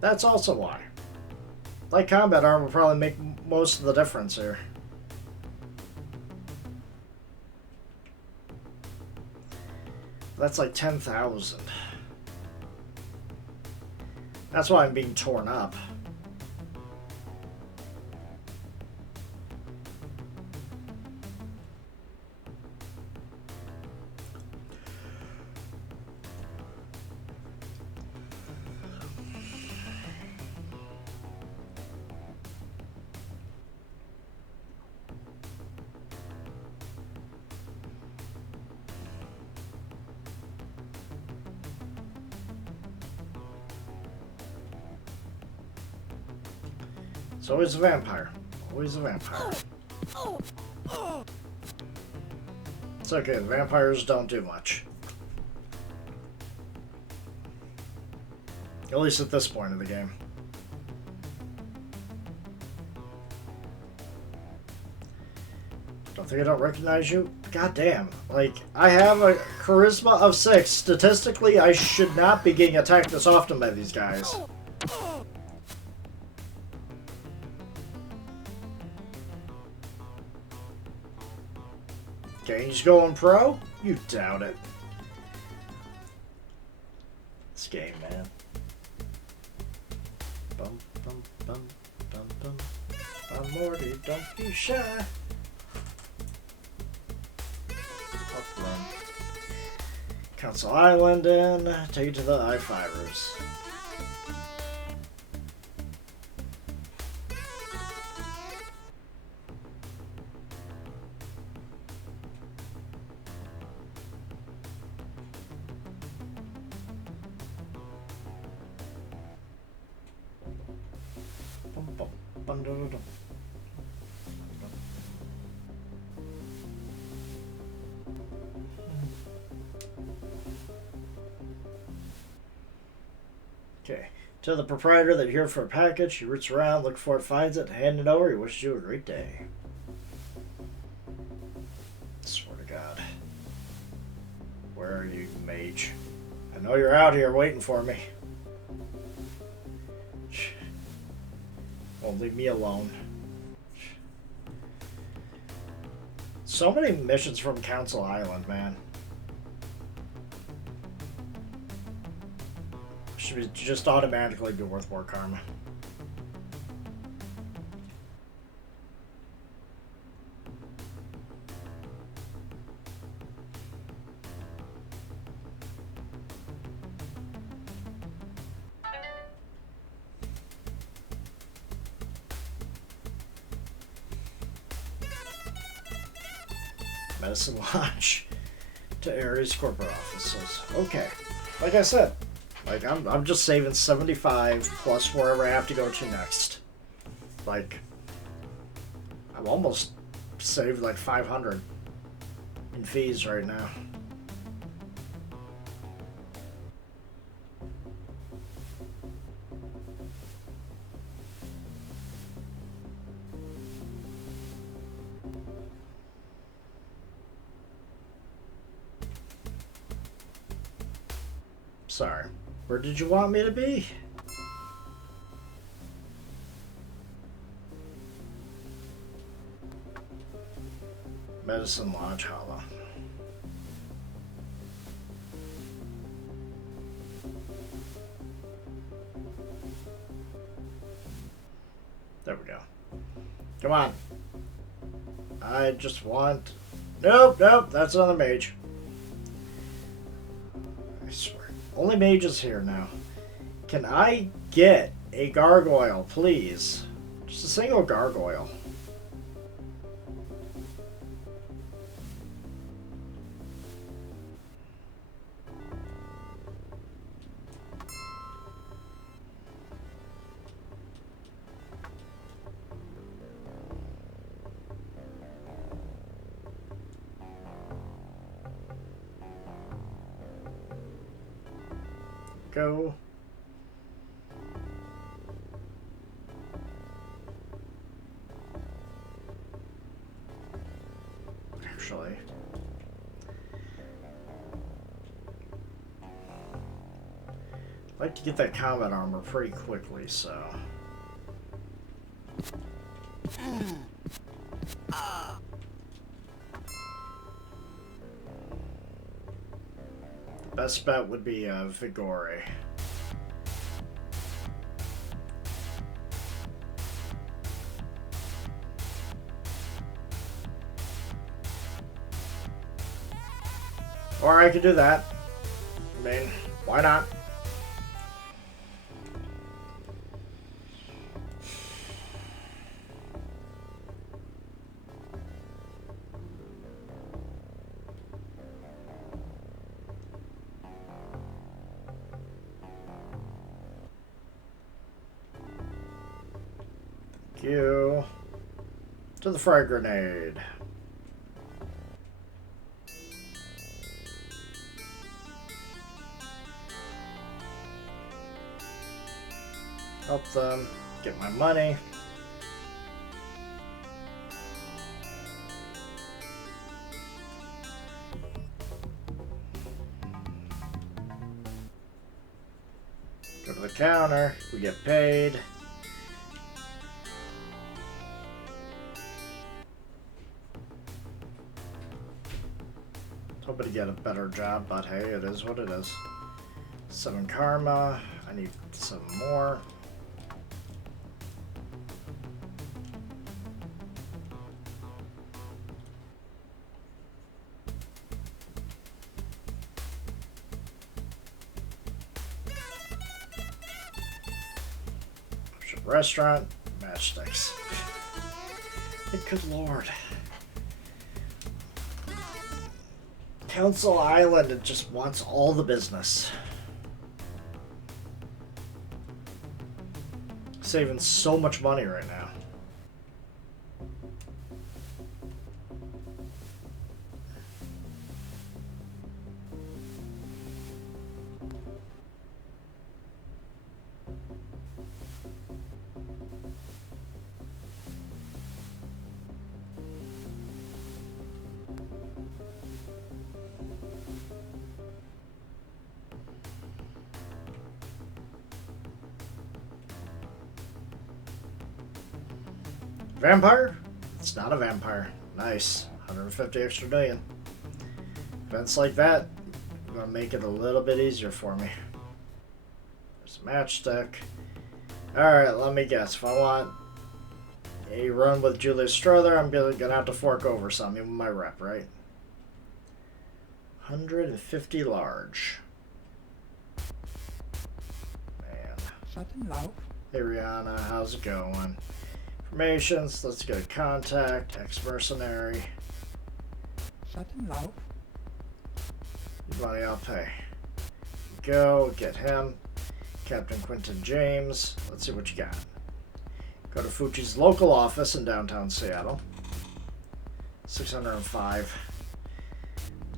That's also why. Light combat armor will probably make most of the difference here. That's like 10,000. That's why I'm being torn up. It's always a vampire. Always a vampire. It's okay, the vampires don't do much. At least at this point of the game. Don't think I don't recognize you? God damn. Like, I have a charisma of 6. Statistically, I should not be getting attacked this often by these guys. Game's going pro? You doubt it. This game, man. Bum, bum, bum, bum, bum. I'm Morty, don't be shy. Up run. Council Island in. Take you to the I-Fibers. Okay. Tell the proprietor that you're here for a package. He roots around, looks for it, finds it, hand it over. He wishes you a great day. Swear to God. Where are you, mage? I know you're out here waiting for me. Won't leave me alone. So many missions from Council Island, man. Should just automatically be worth more karma. Medicine Lodge to Ares corporate offices. Okay, like I said, like I'm just saving 75 plus wherever I have to go to next. Like I'm almost saved like 500 in fees right now. Sorry. Where did you want me to be? Medicine Lodge Hollow. There we go. Come on. I just want... Nope, nope, that's another mage. I swear. Only mages here now. Can I get a gargoyle, please? Just a single gargoyle. Go. actually. I'd like to get that combat armor pretty quickly, so... The best bet would be Vigore. Or I could do that. I mean, why not? Thank you. To the frag grenade. Help them get my money. Go to the counter. We get paid. Hoping to get a better job, but hey, it is what it is. 7 karma. I need 7 more. Restaurant, matchsticks. Good lord. Council Island, it just wants all the business. Saving so much money right now. Vampire? It's not a vampire. Nice. 150 extra million. Events like that are going to make it a little bit easier for me. There's a matchstick. Alright, let me guess. If I want a run with Julius Strother, I'm going to have to fork over something with my rep, right? 150 large. Man. Hey Rihanna, how's it going? Informations, let's go to contact, ex-mercenary. Money I'll pay. Go, get him. Captain Quentin James. Let's see what you got. Go to Fuji's local office in downtown Seattle. 605.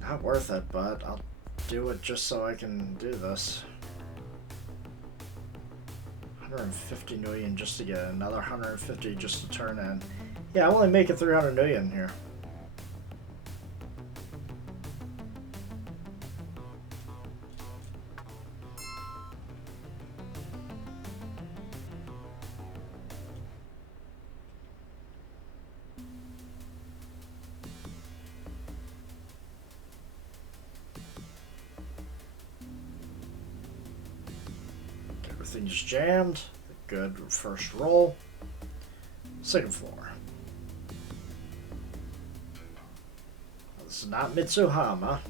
Not worth it, but I'll do it just so I can do this. 150 million just to get another 150 just to turn in. Yeah, I'm only making 300 million here. Everything's jammed. Good first roll. Second floor. This is not Mitsuhama.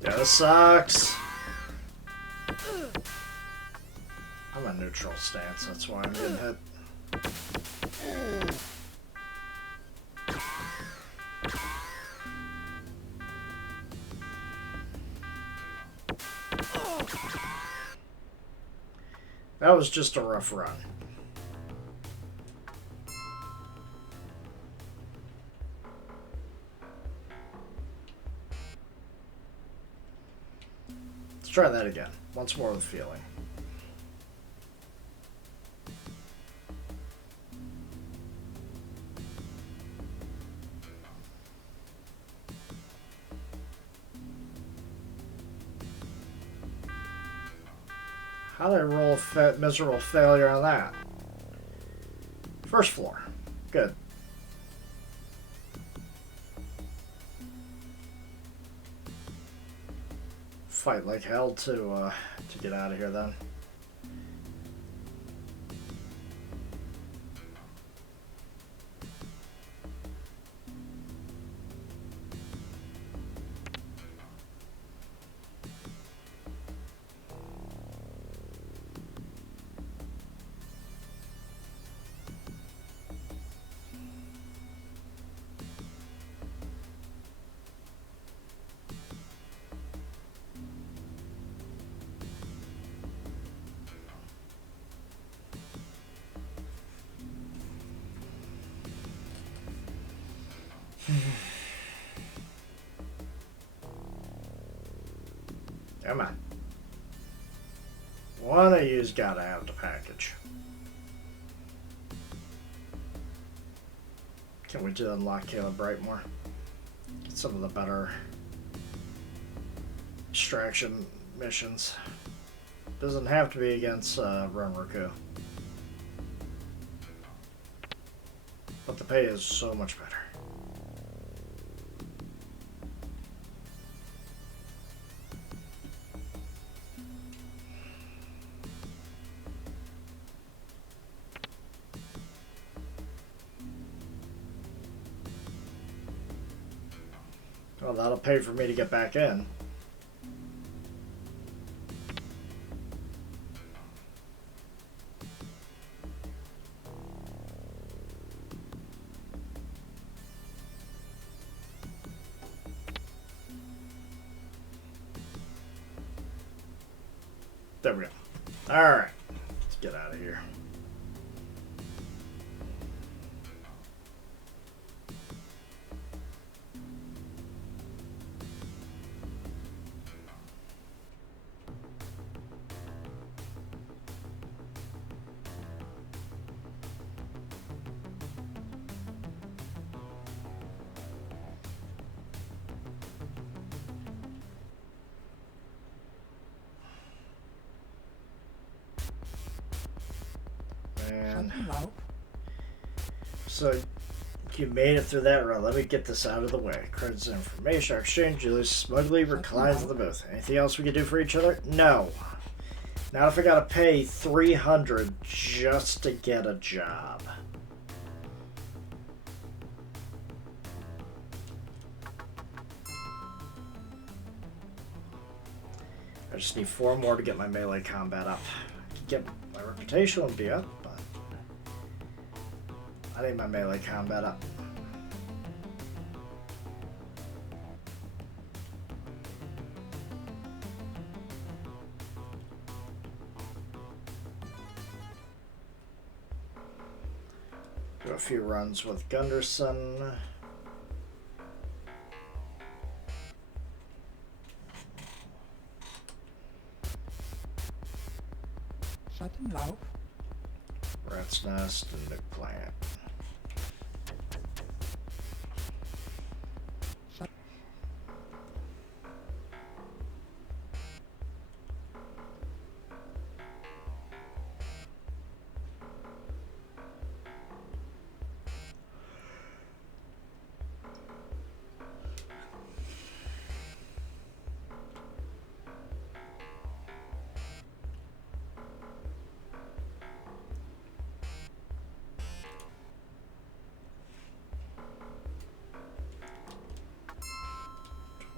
Yeah, this sucks. I'm a neutral stance, that's why I'm getting hit. That was just a rough run. Let's try that again. Once more with feeling. How did I roll a miserable failure on that? First floor. Good. Fight like hell to get out of here then. Come on. One of you's gotta have the package. Can't wait to unlock Caleb Brightmore. Get some of the better extraction missions. Doesn't have to be against Renraku. But the pay is so much better. Well, that'll pay for me to get back in. There we go. Alright. Let's get out of here. Man. So you made it through that run. Let me get this out of the way. Credits and information are exchanged. Julius smugly reclines in the booth. Anything else we can do for each other? No. Not if I gotta pay $300 just to get a job. I just need 4 more to get my melee combat up. Get my reputation will be up, but I need my melee combat up. Do a few runs with Gunderson. Rat's Nest and Big Plant.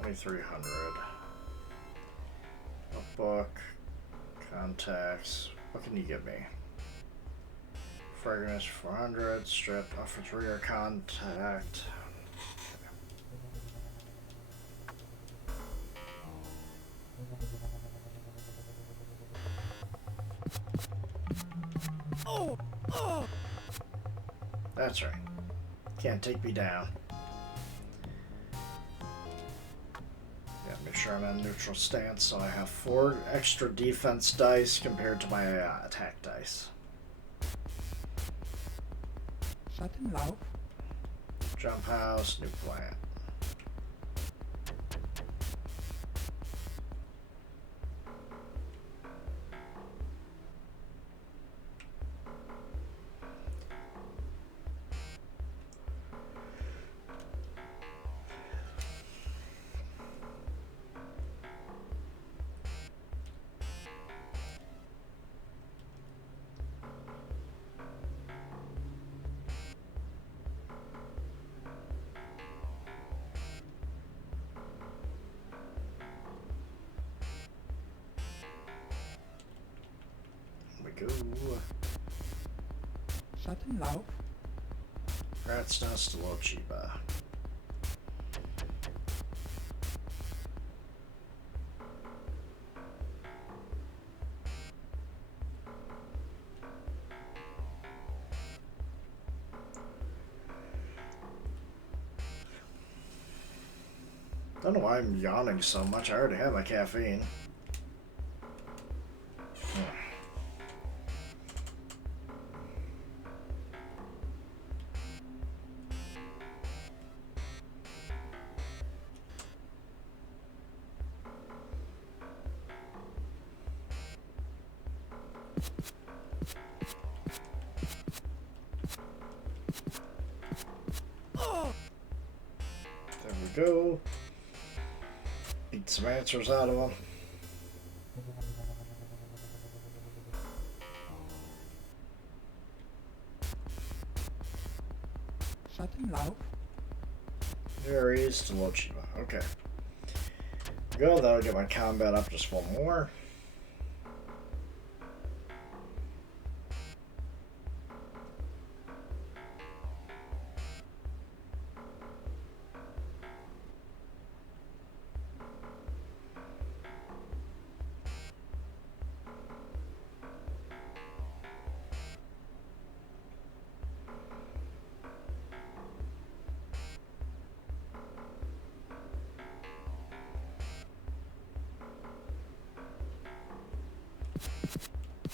$2,300. A book. Contacts. What can you give me? Fragrance 400. Strip. Offers rear contact. That's right. Can't take me down. Yeah, make sure I'm in neutral stance, so I have 4 extra defense dice compared to my attack dice. Schattenlauf. Jump house, new plant. Go. Schattenlauf. Rat's Nest, a little cheaper. Don't know why I'm yawning so much. I already have my caffeine. There we go. Beat some answers out of them. Schattenlauf. Varies to low cheaper. Okay. Go, that'll get my combat up just one more.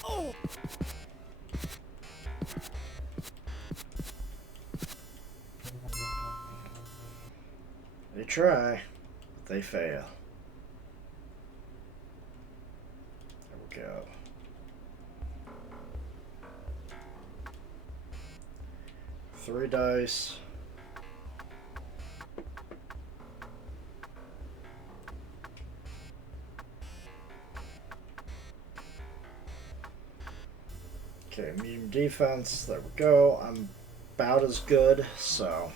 Oh! They try, but they fail. There we go. Three dice. Okay, medium defense. There we go. I'm about as good, so.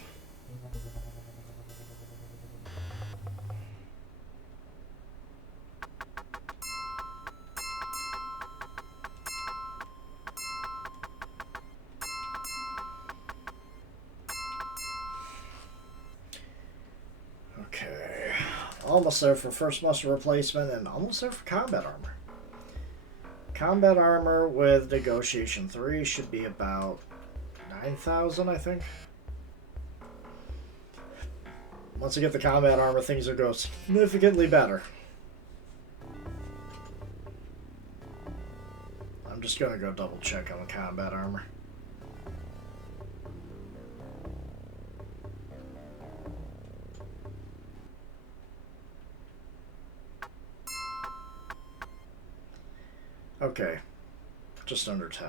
Okay. Almost there for first muscle replacement and almost there for combat armor. Combat armor with negotiation 3 should be about 9,000, I think. Once I get the combat armor, things will go significantly better. I'm just gonna go double check on the combat armor. Okay, just under 10.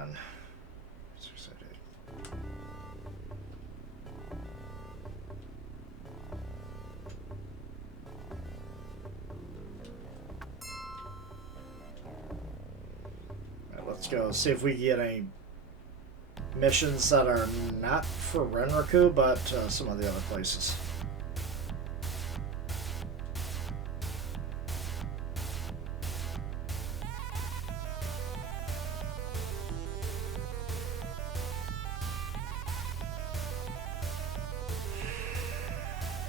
Alright, let's go see if we get any missions that are not for Renraku, but some of the other places.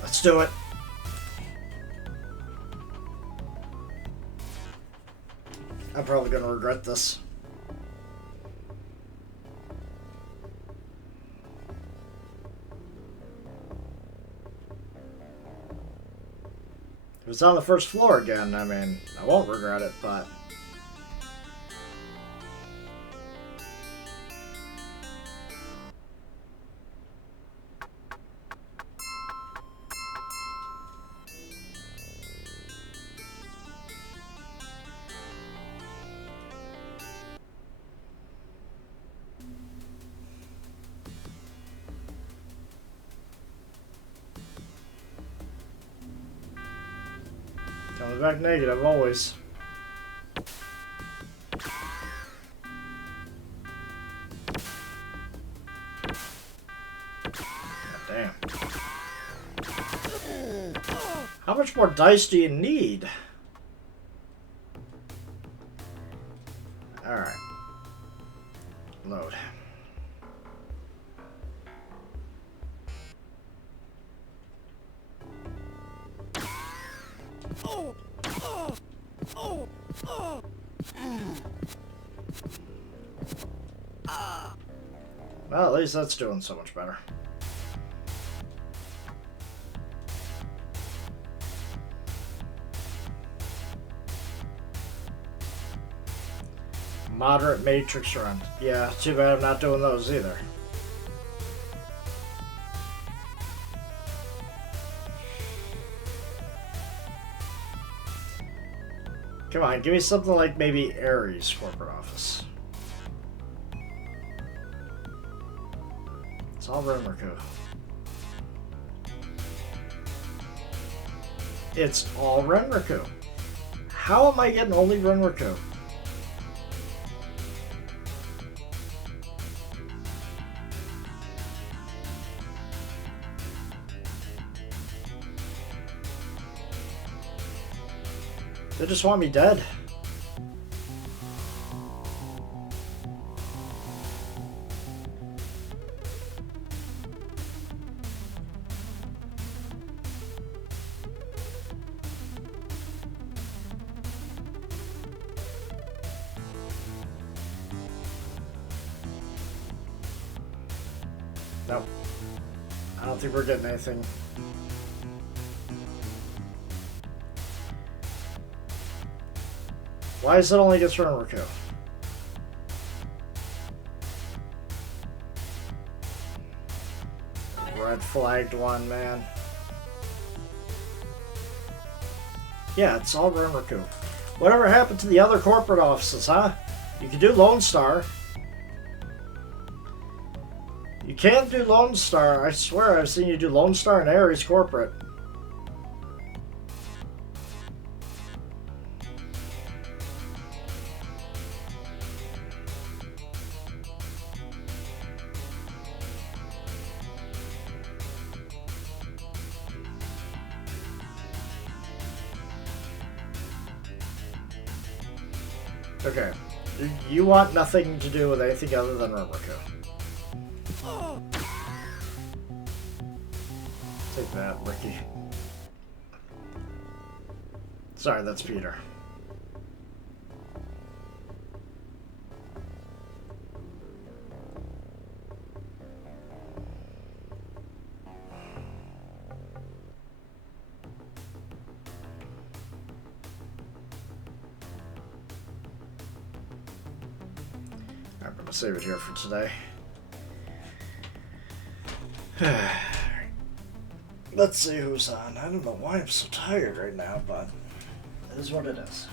Let's do it. I'm probably going to regret this. If it's on the first floor again, I mean, I won't regret it, but... Coming back negative, always. God damn. How much more dice do you need? Alright. Load. Well, at least that's doing so much better. Moderate matrix run. Yeah, too bad I'm not doing those either. Come on, give me something like maybe Ares corporate office. It's all Renraku. It's all Renraku. How am I getting only Renraku? They just want me dead. Nope. I don't think we're getting anything. Why is it only against Renraku? Red flagged one, man. Yeah, it's all Renraku. Whatever happened to the other corporate offices, huh? You can do Lone Star. You can't do Lone Star. I swear I've seen you do Lone Star and Ares corporate. Okay. You want nothing to do with anything other than Renraku. Take that, Ricky. Sorry, that's Peter. I'm gonna save it here for today. Let's see who's on. I don't know why I'm so tired right now, but it is what it is.